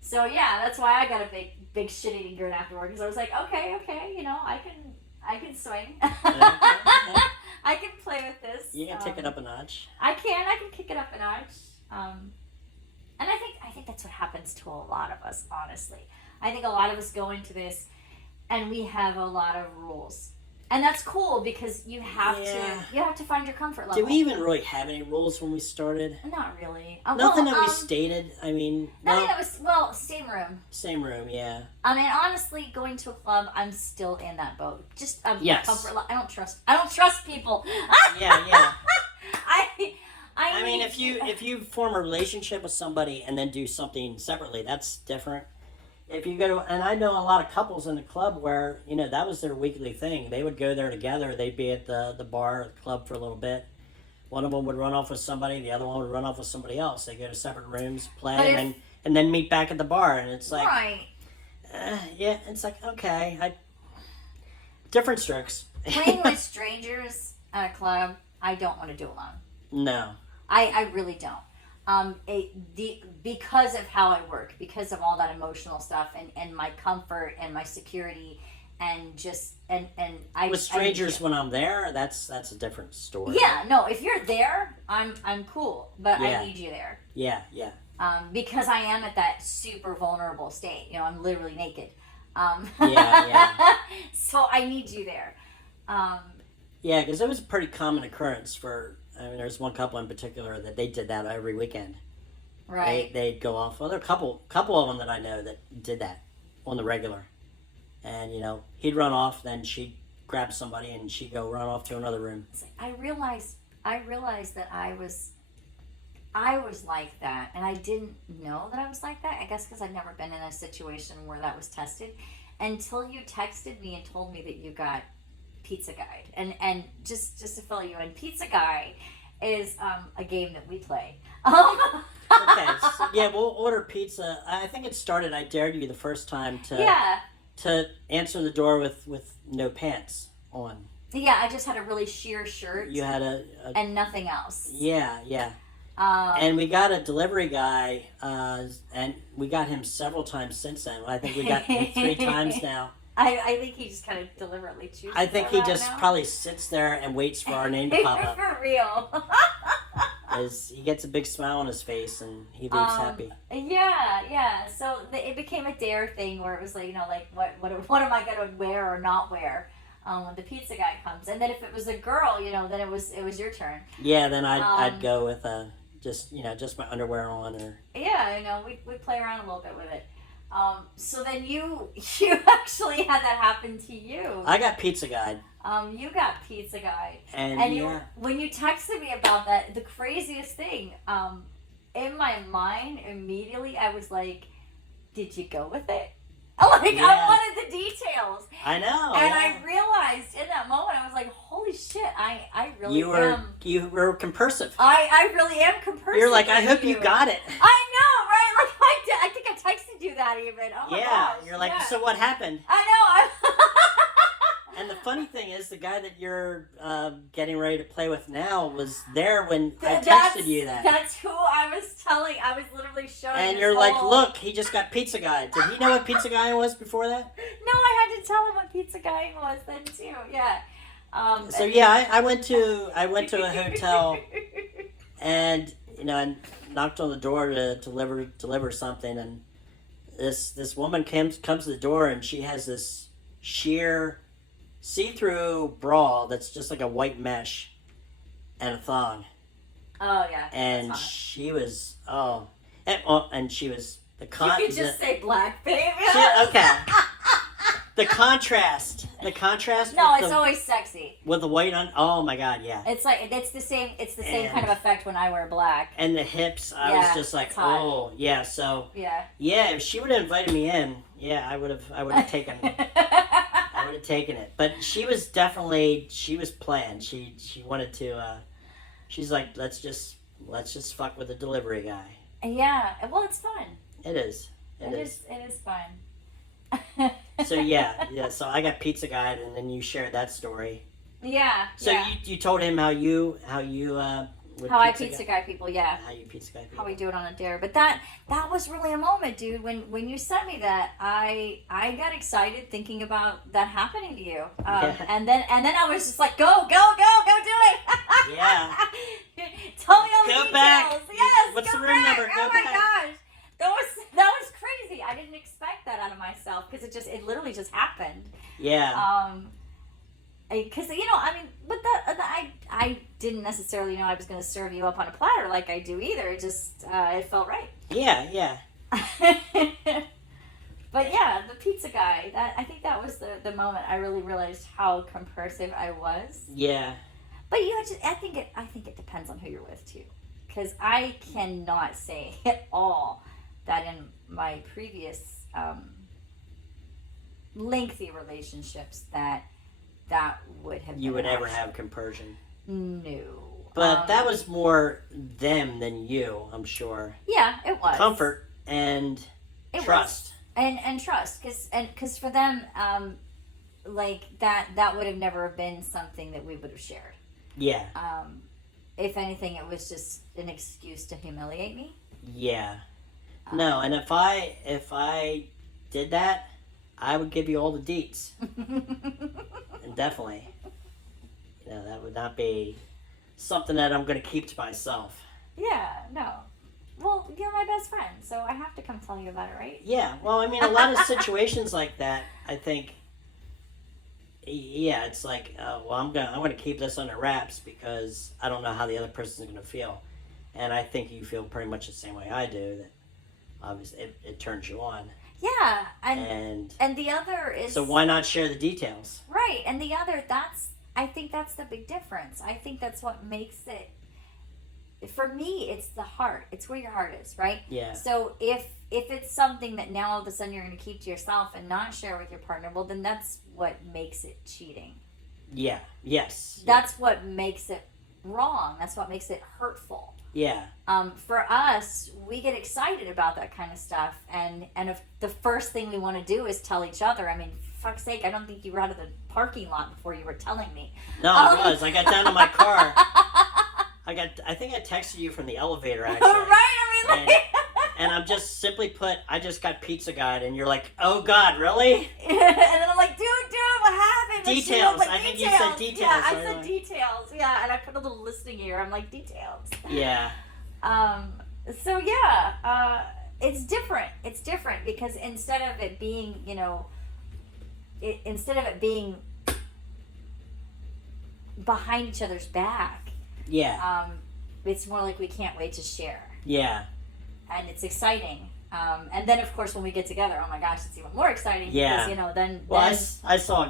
so that's why I got a big shit-eating grin afterward, because I was like, okay, I can swing, I can play with this. You can take it up a notch. I can kick it up a notch. And I think that's what happens to a lot of us, honestly. I think a lot of us go into this and we have a lot of rules. And that's cool because you have Yeah. to find your comfort level. Did we even really have any rules when we started? Not really. Nothing that we stated. I mean, Nothing that was same room. same room, yeah. I mean, honestly, going to a club, I'm still in that boat. Just Yes. comfort level. I don't trust people. Yeah. I mean, need if you form a relationship with somebody and then do something separately, that's different. If you go to, and I know a lot of couples in the club where, you know, that was their weekly thing. They would go there together. They'd be at the bar or the club for a little bit. One of them would run off with somebody. The other one would run off with somebody else. They go to separate rooms, play, and then meet back at the bar. And it's like, right. Yeah, it's like, okay, different strokes. Playing with strangers at a club, I don't want to do alone. No. I really don't. Because of how I work, because of all that emotional stuff and my comfort and my security and just and I with strangers when I'm there, that's a different story. Yeah, no, if you're there, I'm cool, but Yeah. I need you there. Yeah. Because I am at that super vulnerable state. You know, I'm literally naked. Yeah. So I need you there. Yeah, because it was a pretty common occurrence for. I mean, there's one couple in particular that they did that every weekend. Right. They'd go off. Well, there are a couple of them that I know that did that on the regular. And, you know, he'd run off, then she'd grab somebody and she'd go run off to another room. It's like, I realized that I was like that, and I didn't know that I was like that. I guess because I've never been in a situation where that was tested until you texted me and told me that you got Pizza Guide. And just to fill you in, Pizza Guide is a game that we play. Okay, so, yeah, we'll order pizza. I think it started, I dared you the first time to answer the door with no pants on. Yeah, I just had a really sheer shirt. You had and nothing else. Yeah. And we got a delivery guy, and we got him several times since then. I think we got him 3 times now. I think he just kind of deliberately chooses. I think he just probably sits there and waits for our name to pop up. For real. As he gets a big smile on his face and he leaves happy. Yeah. So it became a dare thing where it was like, you know, like what am I going to wear or not wear when the pizza guy comes? And then if it was a girl, you know, then it was your turn. Yeah, then I'd go with just my underwear on or. Yeah, you know, we play around a little bit with it. So then you actually had that happen to you. I got Pizza Guide. You got Pizza Guide. And yeah. When you texted me about that, the craziest thing, in my mind, immediately I was like, did you go with it? Like, Yeah. I wanted the details. I know. And yeah. I realized in that moment, I was like, holy shit, I really You were compulsive. I really am compulsive. You're like, I hope you you got it. I know, right? Like, I think I texted you that even. Oh my Yeah, gosh. you're like, yeah. so what happened? I know. And the funny thing is, the guy that you're getting ready to play with now was there when I texted you that. That's who I was telling. I was literally showing. And this you're like, whole... look, he just got Pizza Guide. Did he know what Pizza Guide was before that? No, I had to tell him what Pizza Guide was then too. Yeah. So yeah, I went to a hotel, and I knocked on the door to deliver something, and this woman comes to the door, and she has this sheer see-through bra that's just like a white mesh and a thong. Oh yeah. And she was and she was the You could just say black, baby. okay. The contrast. No, with it's always sexy. with the white on. Oh my god, yeah. It's like it's the same And- kind of effect when I wear black. And the hips, I Yeah, was just like, it's hot. oh yeah. So Yeah. yeah, if she would have invited me in, yeah, I would have taken it. But she was planned. She wanted to. She's like, let's just fuck with the delivery guy. Yeah. Well, it's fun. It is. It is fun. So yeah. So I got Pizza Guide, and then you shared that story. Yeah. So yeah. you told him how you would I pizza guy people, yeah. How you Pizza Guide people. How we do it on a dare. But that was really a moment, dude. When you sent me that, I got excited thinking about that happening to you. Yeah. And then I was just like, go do it. Yeah. Tell me all the Go details. back. Yes. What's go the room back. number? Oh Go my back. gosh. That was crazy. I didn't expect that out of myself because it literally just happened. Yeah. because I mean, but I didn't necessarily know I was going to serve you up on a platter like I do either. It just it felt right. Yeah. But yeah, the pizza guy. I think that was the moment I really realized how compersive I was. Yeah. But I think it depends on who you're with too, because I cannot say at all that in my previous lengthy relationships that would have You been would an ever option. have compersion. No. But that was more them than you, I'm sure. Yeah, it was Comfort and It trust. and trust, because for them, like that would have never been something that we would have shared. Yeah. If anything, it was just an excuse to humiliate me. Yeah. No, and if I did that, I would give you all the deets. And definitely. That would not be something that I'm going to keep to myself. Yeah, no. Well, you're my best friend, so I have to come tell you about it, right? Yeah, well, I mean, a lot of situations like that, I think, yeah, it's like, well, I'm gonna keep this under wraps because I don't know how the other person's gonna feel, and I think you feel pretty much the same way I do. That obviously it turns you on, Yeah, and the other is so why not share the details? right, and the other I think that's the big difference. I think that's what makes it. For me, it's the heart. It's where your heart is, right? Yeah. So if it's something that now all of a sudden you're going to keep to yourself and not share with your partner, well, then that's what makes it cheating. Yeah. Yes. That's what makes it wrong. That's what makes it hurtful. Yeah. For us, we get excited about that kind of stuff, and if the first thing we want to do is tell each other. I mean, for fuck's sake, I don't think you were out of the parking lot before you were telling me. No, I was. I got down to my car. I think I texted you from the elevator actually. Right? I mean, like. And I'm just simply put, I just got Pizza Guide, and you're like, oh God, really? And then I'm like, dude, what happened? And she Details. was I think you said details. Yeah, I right? said details. Yeah, and I put a little listing here. I'm like, details. Yeah. So yeah, it's different. It's different because instead of it being, instead of it being behind each other's back, Yeah. it's more like we can't wait to share. Yeah. And it's exciting. And then of course when we get together, oh my gosh, it's even more exciting. Yeah. Because, then. Well, I saw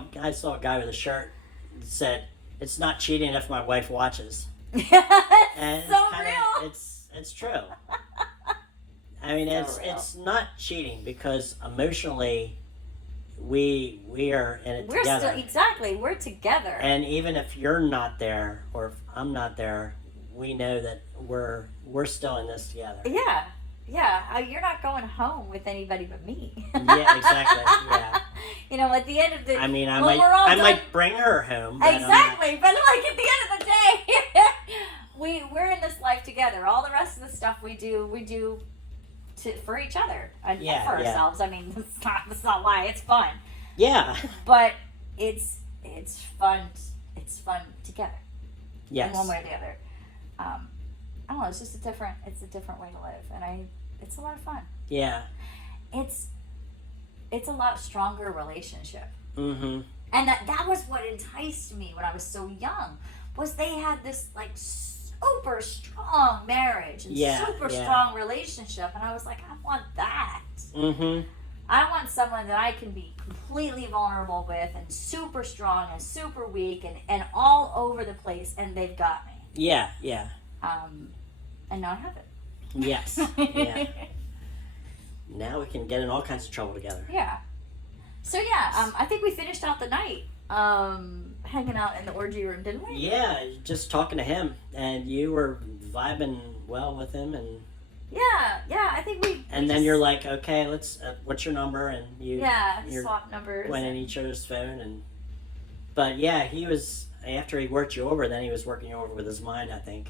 a guy with a shirt that said, "It's not cheating if my wife watches." And so it's real. It's true. I mean, So it's not cheating because emotionally, we are in it We're together. still exactly. We're together. And even if you're not there or if I'm not there, we know that we're still in this together. Yeah. You're not going home with anybody but me. Yeah, exactly. Yeah. At the end of the. I mean, I when we're all done- might bring her home. But I'm not- Exactly, but like at the end of the day, we're in this life together. All the rest of the stuff we do for each other and Yeah, for yeah. ourselves. I mean, that's not why it's fun, Yeah. but it's fun. It's fun together. Yes. In one way or the other. I don't know. It's just a different way to live, and it's a lot of fun. Yeah. It's a lot stronger relationship. Mm-hmm. And that was what enticed me when I was so young, was they had this like super strong marriage and super strong relationship, and I was like, I want that. Mm-hmm. I want someone that I can be completely vulnerable with, and super strong and super weak and all over the place, and they've got me. Yeah. And now I have it. Yes. Yeah. Now we can get in all kinds of trouble together. Yeah. So yeah, I think we finished out the night hanging out in the orgy room, didn't we? Yeah, just talking to him, and you were vibing well with him, and Yeah. I think we. and then you're like, okay, let's. What's your number? And you're swap numbers. went in each other's phone, but yeah, he was after he worked you over. Then he was working you over with his mind, I think.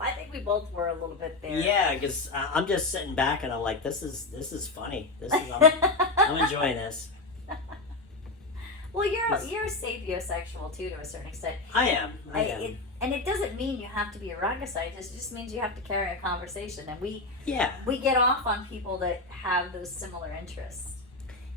I think we both were a little bit there. Yeah, because I'm just sitting back and I'm like, this is funny. I'm enjoying this. Well, you're sapiosexual too, to a certain extent. I am. And it doesn't mean you have to be eroticized. It just means you have to carry a conversation, and we get off on people that have those similar interests.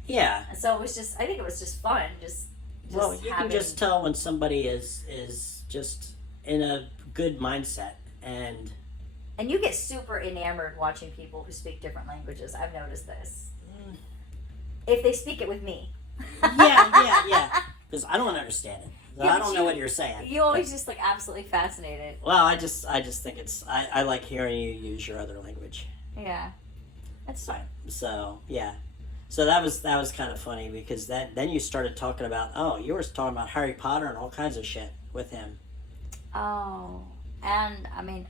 Yeah. And so I think it was just fun, just Well, you can just tell when somebody is just in a good mindset, and And you get super enamored watching people who speak different languages. I've noticed this. If they speak it with me. yeah. Because I don't understand it. So Yeah, I but don't know what you're saying. You always just like absolutely fascinated. Well, I just think it's I like hearing you use your other language. Yeah. That's fine. So yeah, so that was kind of funny because then you started talking about you were talking about Harry Potter and all kinds of shit with him. Oh. And I mean,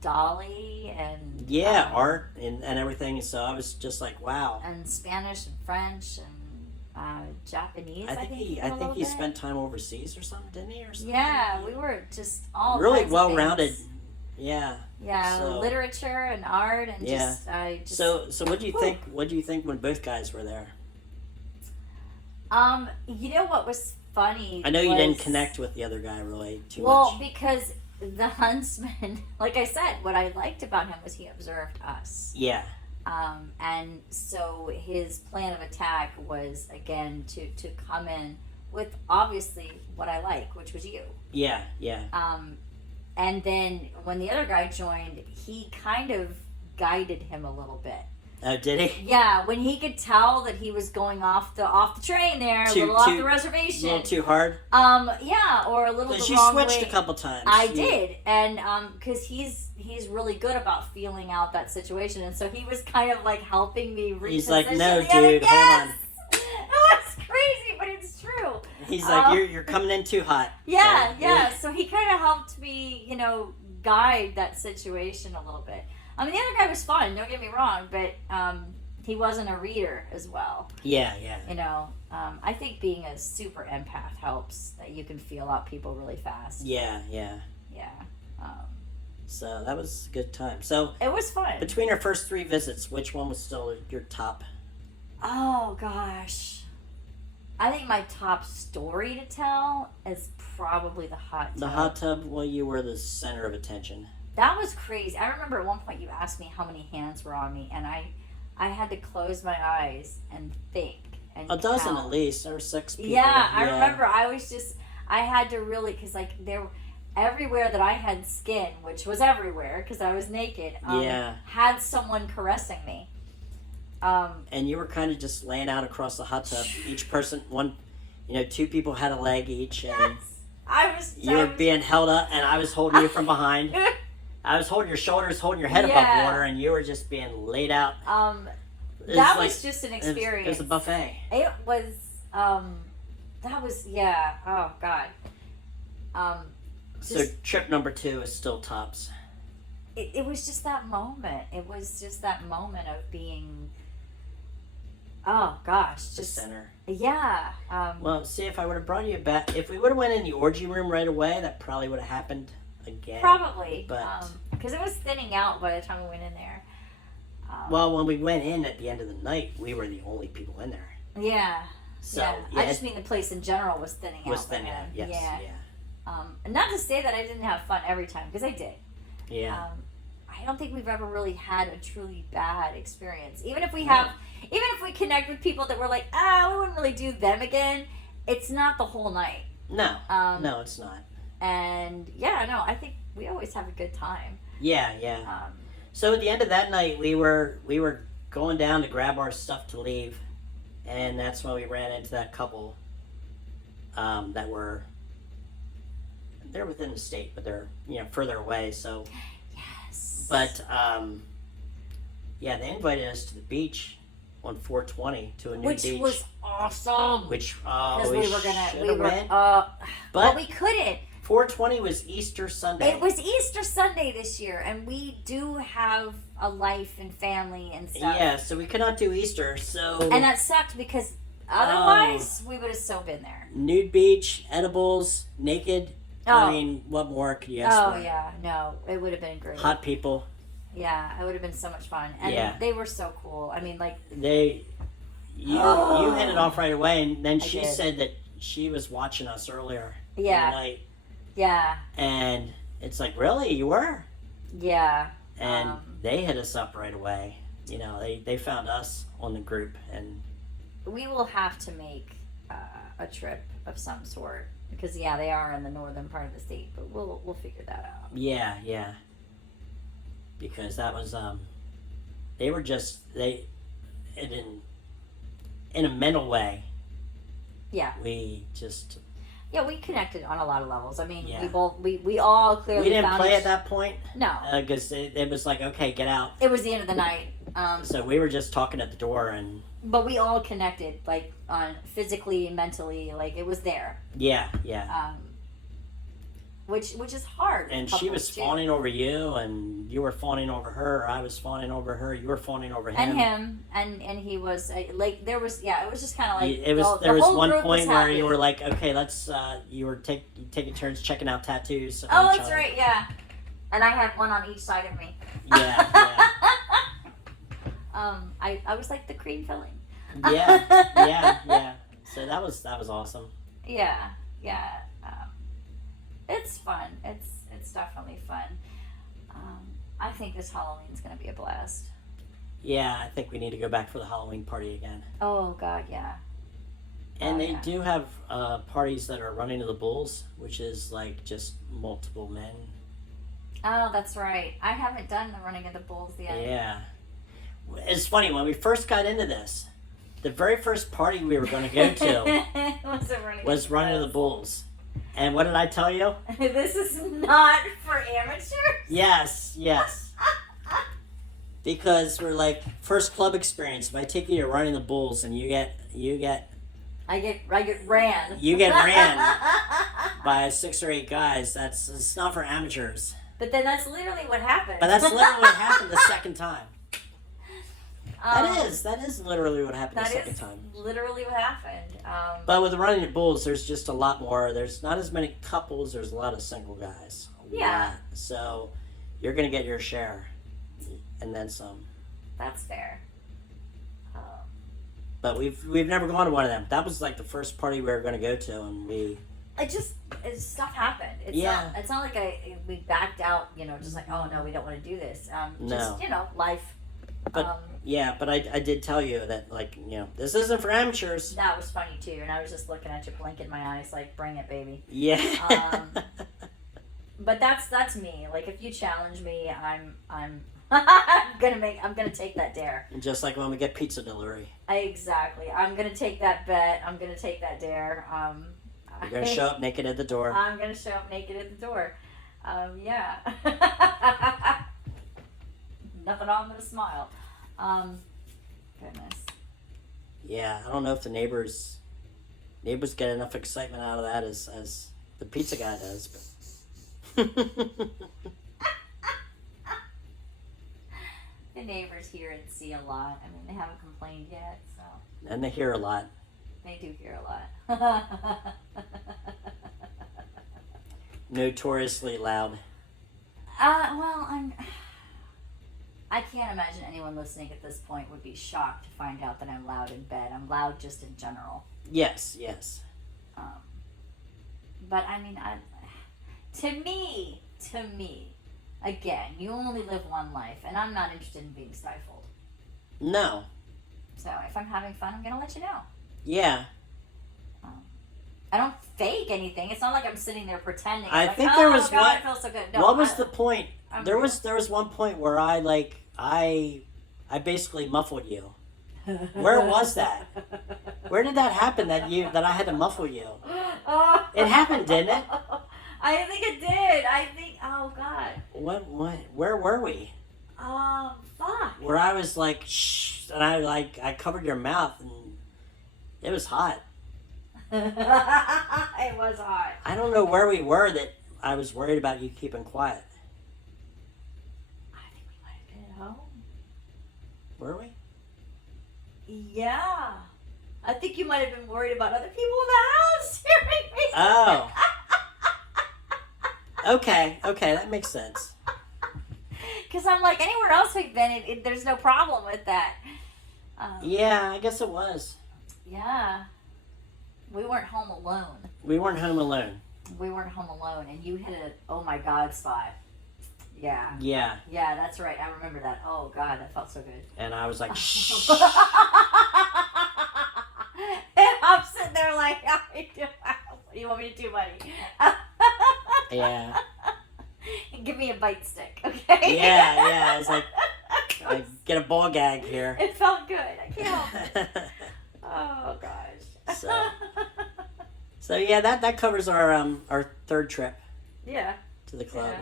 Dolly and art and everything. So I was just like, wow. and Spanish and French and Japanese. I think he spent time overseas or something, didn't he? Or something? Yeah, we were just all really kinds of well rounded. things. Yeah. Yeah, So- literature and art and Yeah. So what do you think? What do you think when both guys were there? You know what was funny? I know you didn't was- connect with the other guy really too Well, much. because the huntsman, like I said, what I liked about him was he observed us. Yeah. And so his plan of attack was again to come in with obviously what I like, which was you. Yeah. And then when the other guy joined, he kind of guided him a little bit. Oh, did he? Yeah, when he could tell that he was going off the train there, a little off the A reservation. little too hard. Yeah, or a little the She wrong switched way. a couple times. I did, and because he's really good about feeling out that situation, and so he was kind of like helping me reposition. He's like, no, the other- dude, yes! hold on. It's crazy, but it's true. He's like, you're coming in too hot. Yeah, So, yeah. So he kind of helped me, guide that situation a little bit. I mean, the other guy was fun. Don't get me wrong, but he wasn't a reader as well. Yeah. I think being a super empath helps, that you can feel out people really fast. Yeah. Yeah. So that was a good time. So It was fun. between our first 3 visits, which one was still your top? Oh gosh, I think my top story to tell is probably the hot tub. The hot tub. Well, you were the center of attention. That was crazy. I remember at one point you asked me how many hands were on me, and I had to close my eyes and think. And A dozen count. at least. There were 6 people. Yeah, I remember. I had to really, because like there, everywhere that I had skin, which was everywhere because I was naked. Had someone caressing me. And you were kind of just laying out across the hot tub. Each person, 2 people had a leg each, and you were being held up, and I was holding you from behind. I was holding your shoulders, holding your head above water, and you were just being laid out. That was just an experience. It was a buffet. It was. That was Oh God. So trip number 2 is still tops. It was just that moment. It was just that moment of being. Oh gosh, The just center. yeah. Well, see, if I would have brought you back, if we would have went in the orgy room right away, that probably would have happened again. Probably, But because it was thinning out by the time we went in there. well, when we went in at the end of the night, we were the only people in there. Yeah. So I just mean the place in general was thinning out. was thinning out. Yes. And not to say that I didn't have fun every time, because I did. Yeah. I don't think we've ever really had a truly bad experience. Even if we No. have, even if we connect with people that we're like, we wouldn't really do them again. It's not the whole night. No. No, it's not. And I think we always have a good time. Yeah. So at the end of that night, we were going down to grab our stuff to leave, and that's when we ran into that couple. They're within the state, but they're further away. So, Yes. but they invited us to the beach on 420 to a new Which beach, was awesome. which Because we should've went. but But we couldn't. 420 was Easter Sunday. It was Easter Sunday this year, and we do have a life and family and stuff. Yeah, so we could not do Easter. So And that sucked because otherwise we would have still been there. nude beach, edibles, naked. Oh. I mean, what more could you ask for? Yeah, no, it would have been great. Hot people. Yeah, it would have been so much fun, and Yeah. they were so cool. I mean, like, You hit it off right away, and then she did. said that she was watching us earlier Yeah. in the night, yeah, and it's like, really, you were? yeah, And they hit us up right away. They found us on the group, and we will have to make a trip of some sort because they are in the northern part of the state, but we'll figure that out. Yeah, yeah. Because that was they were just in a mental way. Yeah. We just We connected on a lot of levels. I mean, Yeah. we all clearly we didn't found play at that point No, because it was like, okay, get out. it was the end of the night. So we were just talking at the door, and But we all connected, like on physically, mentally, like it was there. yeah. Which is hard. And she was fawning over you, and you were fawning over her. I was fawning over her. You were fawning over him. And he was like there was it was just kind of like It was the there was whole one group point was where happy. you were like, okay, let's you were taking turns checking out tattoos. on Oh, each that's other. right, yeah. And I had one on each side of me. Yeah, I was like the cream filling. yeah. So that was awesome. Yeah. It's fun. It's definitely fun. I think this Halloween's gonna be a blast. Yeah, I think we need to go back for the Halloween party again. Oh God, yeah. And Oh, they yeah. do have parties that are running to the bulls, which is like just multiple men. Oh, that's right. I haven't done the running of the bulls yet. Yeah. It's funny, when we first got into this, the very first party we were going to go to was running to the bulls. And what did I tell you? This is not for amateurs. Yes. Because we're like, first club experience. If I take you to running the bulls and you get I get ran. You get ran. by 6 or 8 guys, it's not for amateurs. But then that's literally what happened. But that's literally what happened the second time. Um, That is literally what happened the That second is time. literally what happened. But with running the bulls, there's just a lot more. There's not as many couples. There's a lot of single guys. Yeah. Lot. So you're gonna get your share, and then some. That's fair. But we've never gone to one of them. That was like the first party we were gonna go to, and we. Stuff happened. It's Yeah. Not, it's not like we backed out. Just like, oh no, we don't want to do this. No. Just life. But yeah, but I did tell you that, like, this isn't for amateurs. That was funny too, and I was just looking at you, blinking my eyes, like, bring it, baby. Yeah. But that's me. Like, if you challenge me, I'm gonna take that dare. Just like when we get pizza delivery. Exactly. I'm gonna take that bet. I'm gonna take that dare. You're gonna show up naked at the door. I'm gonna show up naked at the door. Yeah. Nothing wrong with a smile. Goodness. Yeah, I don't know if the neighbors get enough excitement out of that as the pizza guy does, but The neighbors hear and see a lot. I mean, they haven't complained yet, so and they hear a lot. they do hear a lot. Notoriously loud. Well, I can't imagine anyone listening at this point would be shocked to find out that I'm loud in bed. I'm loud just in general. Yes. But I mean, to me, again, you only live one life, and I'm not interested in being stifled. No. So if I'm having fun, I'm gonna let you know. Yeah. I don't fake anything. It's not like I'm sitting there pretending. I like, think oh, there was God, one. I feel so good. No, What was the point? I'm There real. was one point where I basically muffled you. Where was that? Where did that happen that I had to muffle you? It happened, didn't it? I think it did. Oh God. What? Where were we? Fuck. Where I was like, shh, and I covered your mouth, and it was hot. It was hot. I don't know where we were that I was worried about you keeping quiet. I think we might have been at home. Were we? Yeah. I think you might have been worried about other people in the house hearing me. Oh. Okay, that makes sense. Because I'm like, anywhere else we've been, there's no problem with that. Yeah, I guess it was. Yeah. We weren't home alone. We weren't home alone. We weren't home alone, and you hit a oh my God spot. Yeah. Yeah, Yeah, that's right. I remember that. Oh God, that felt so good. and I was like, shh. And I'm sitting there like, how you doing? What do you want me to do, buddy? Yeah. Give me a bite stick, okay? Yeah. It's like I get a ball gag here. It felt good. I can't help it. Oh gosh. So yeah, that covers our third trip Yeah. to the club,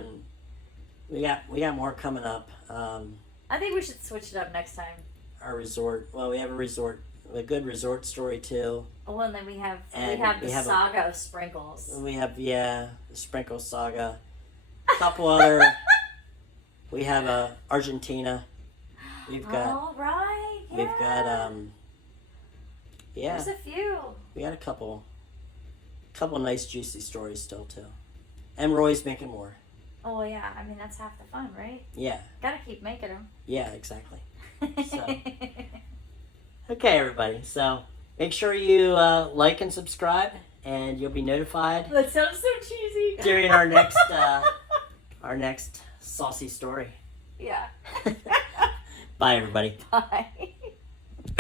Yeah. and we got more coming up. I think we should switch it up next time. Our resort. Well, we have a good resort story too. Oh, and then we have And the we have saga of sprinkles. We have the Sprinkle Saga. A couple other. We have Argentina. We've got All right. Yeah. we've got yeah, There's a few. we got a couple nice juicy stories still too. And Roy's making more. Oh yeah. I mean that's half the fun, right? Yeah. Gotta keep making them. Yeah, exactly. So. Okay, everybody. So make sure you like and subscribe, and you'll be notified That sounds so cheesy. during our next saucy story. Yeah. Bye, everybody. Bye.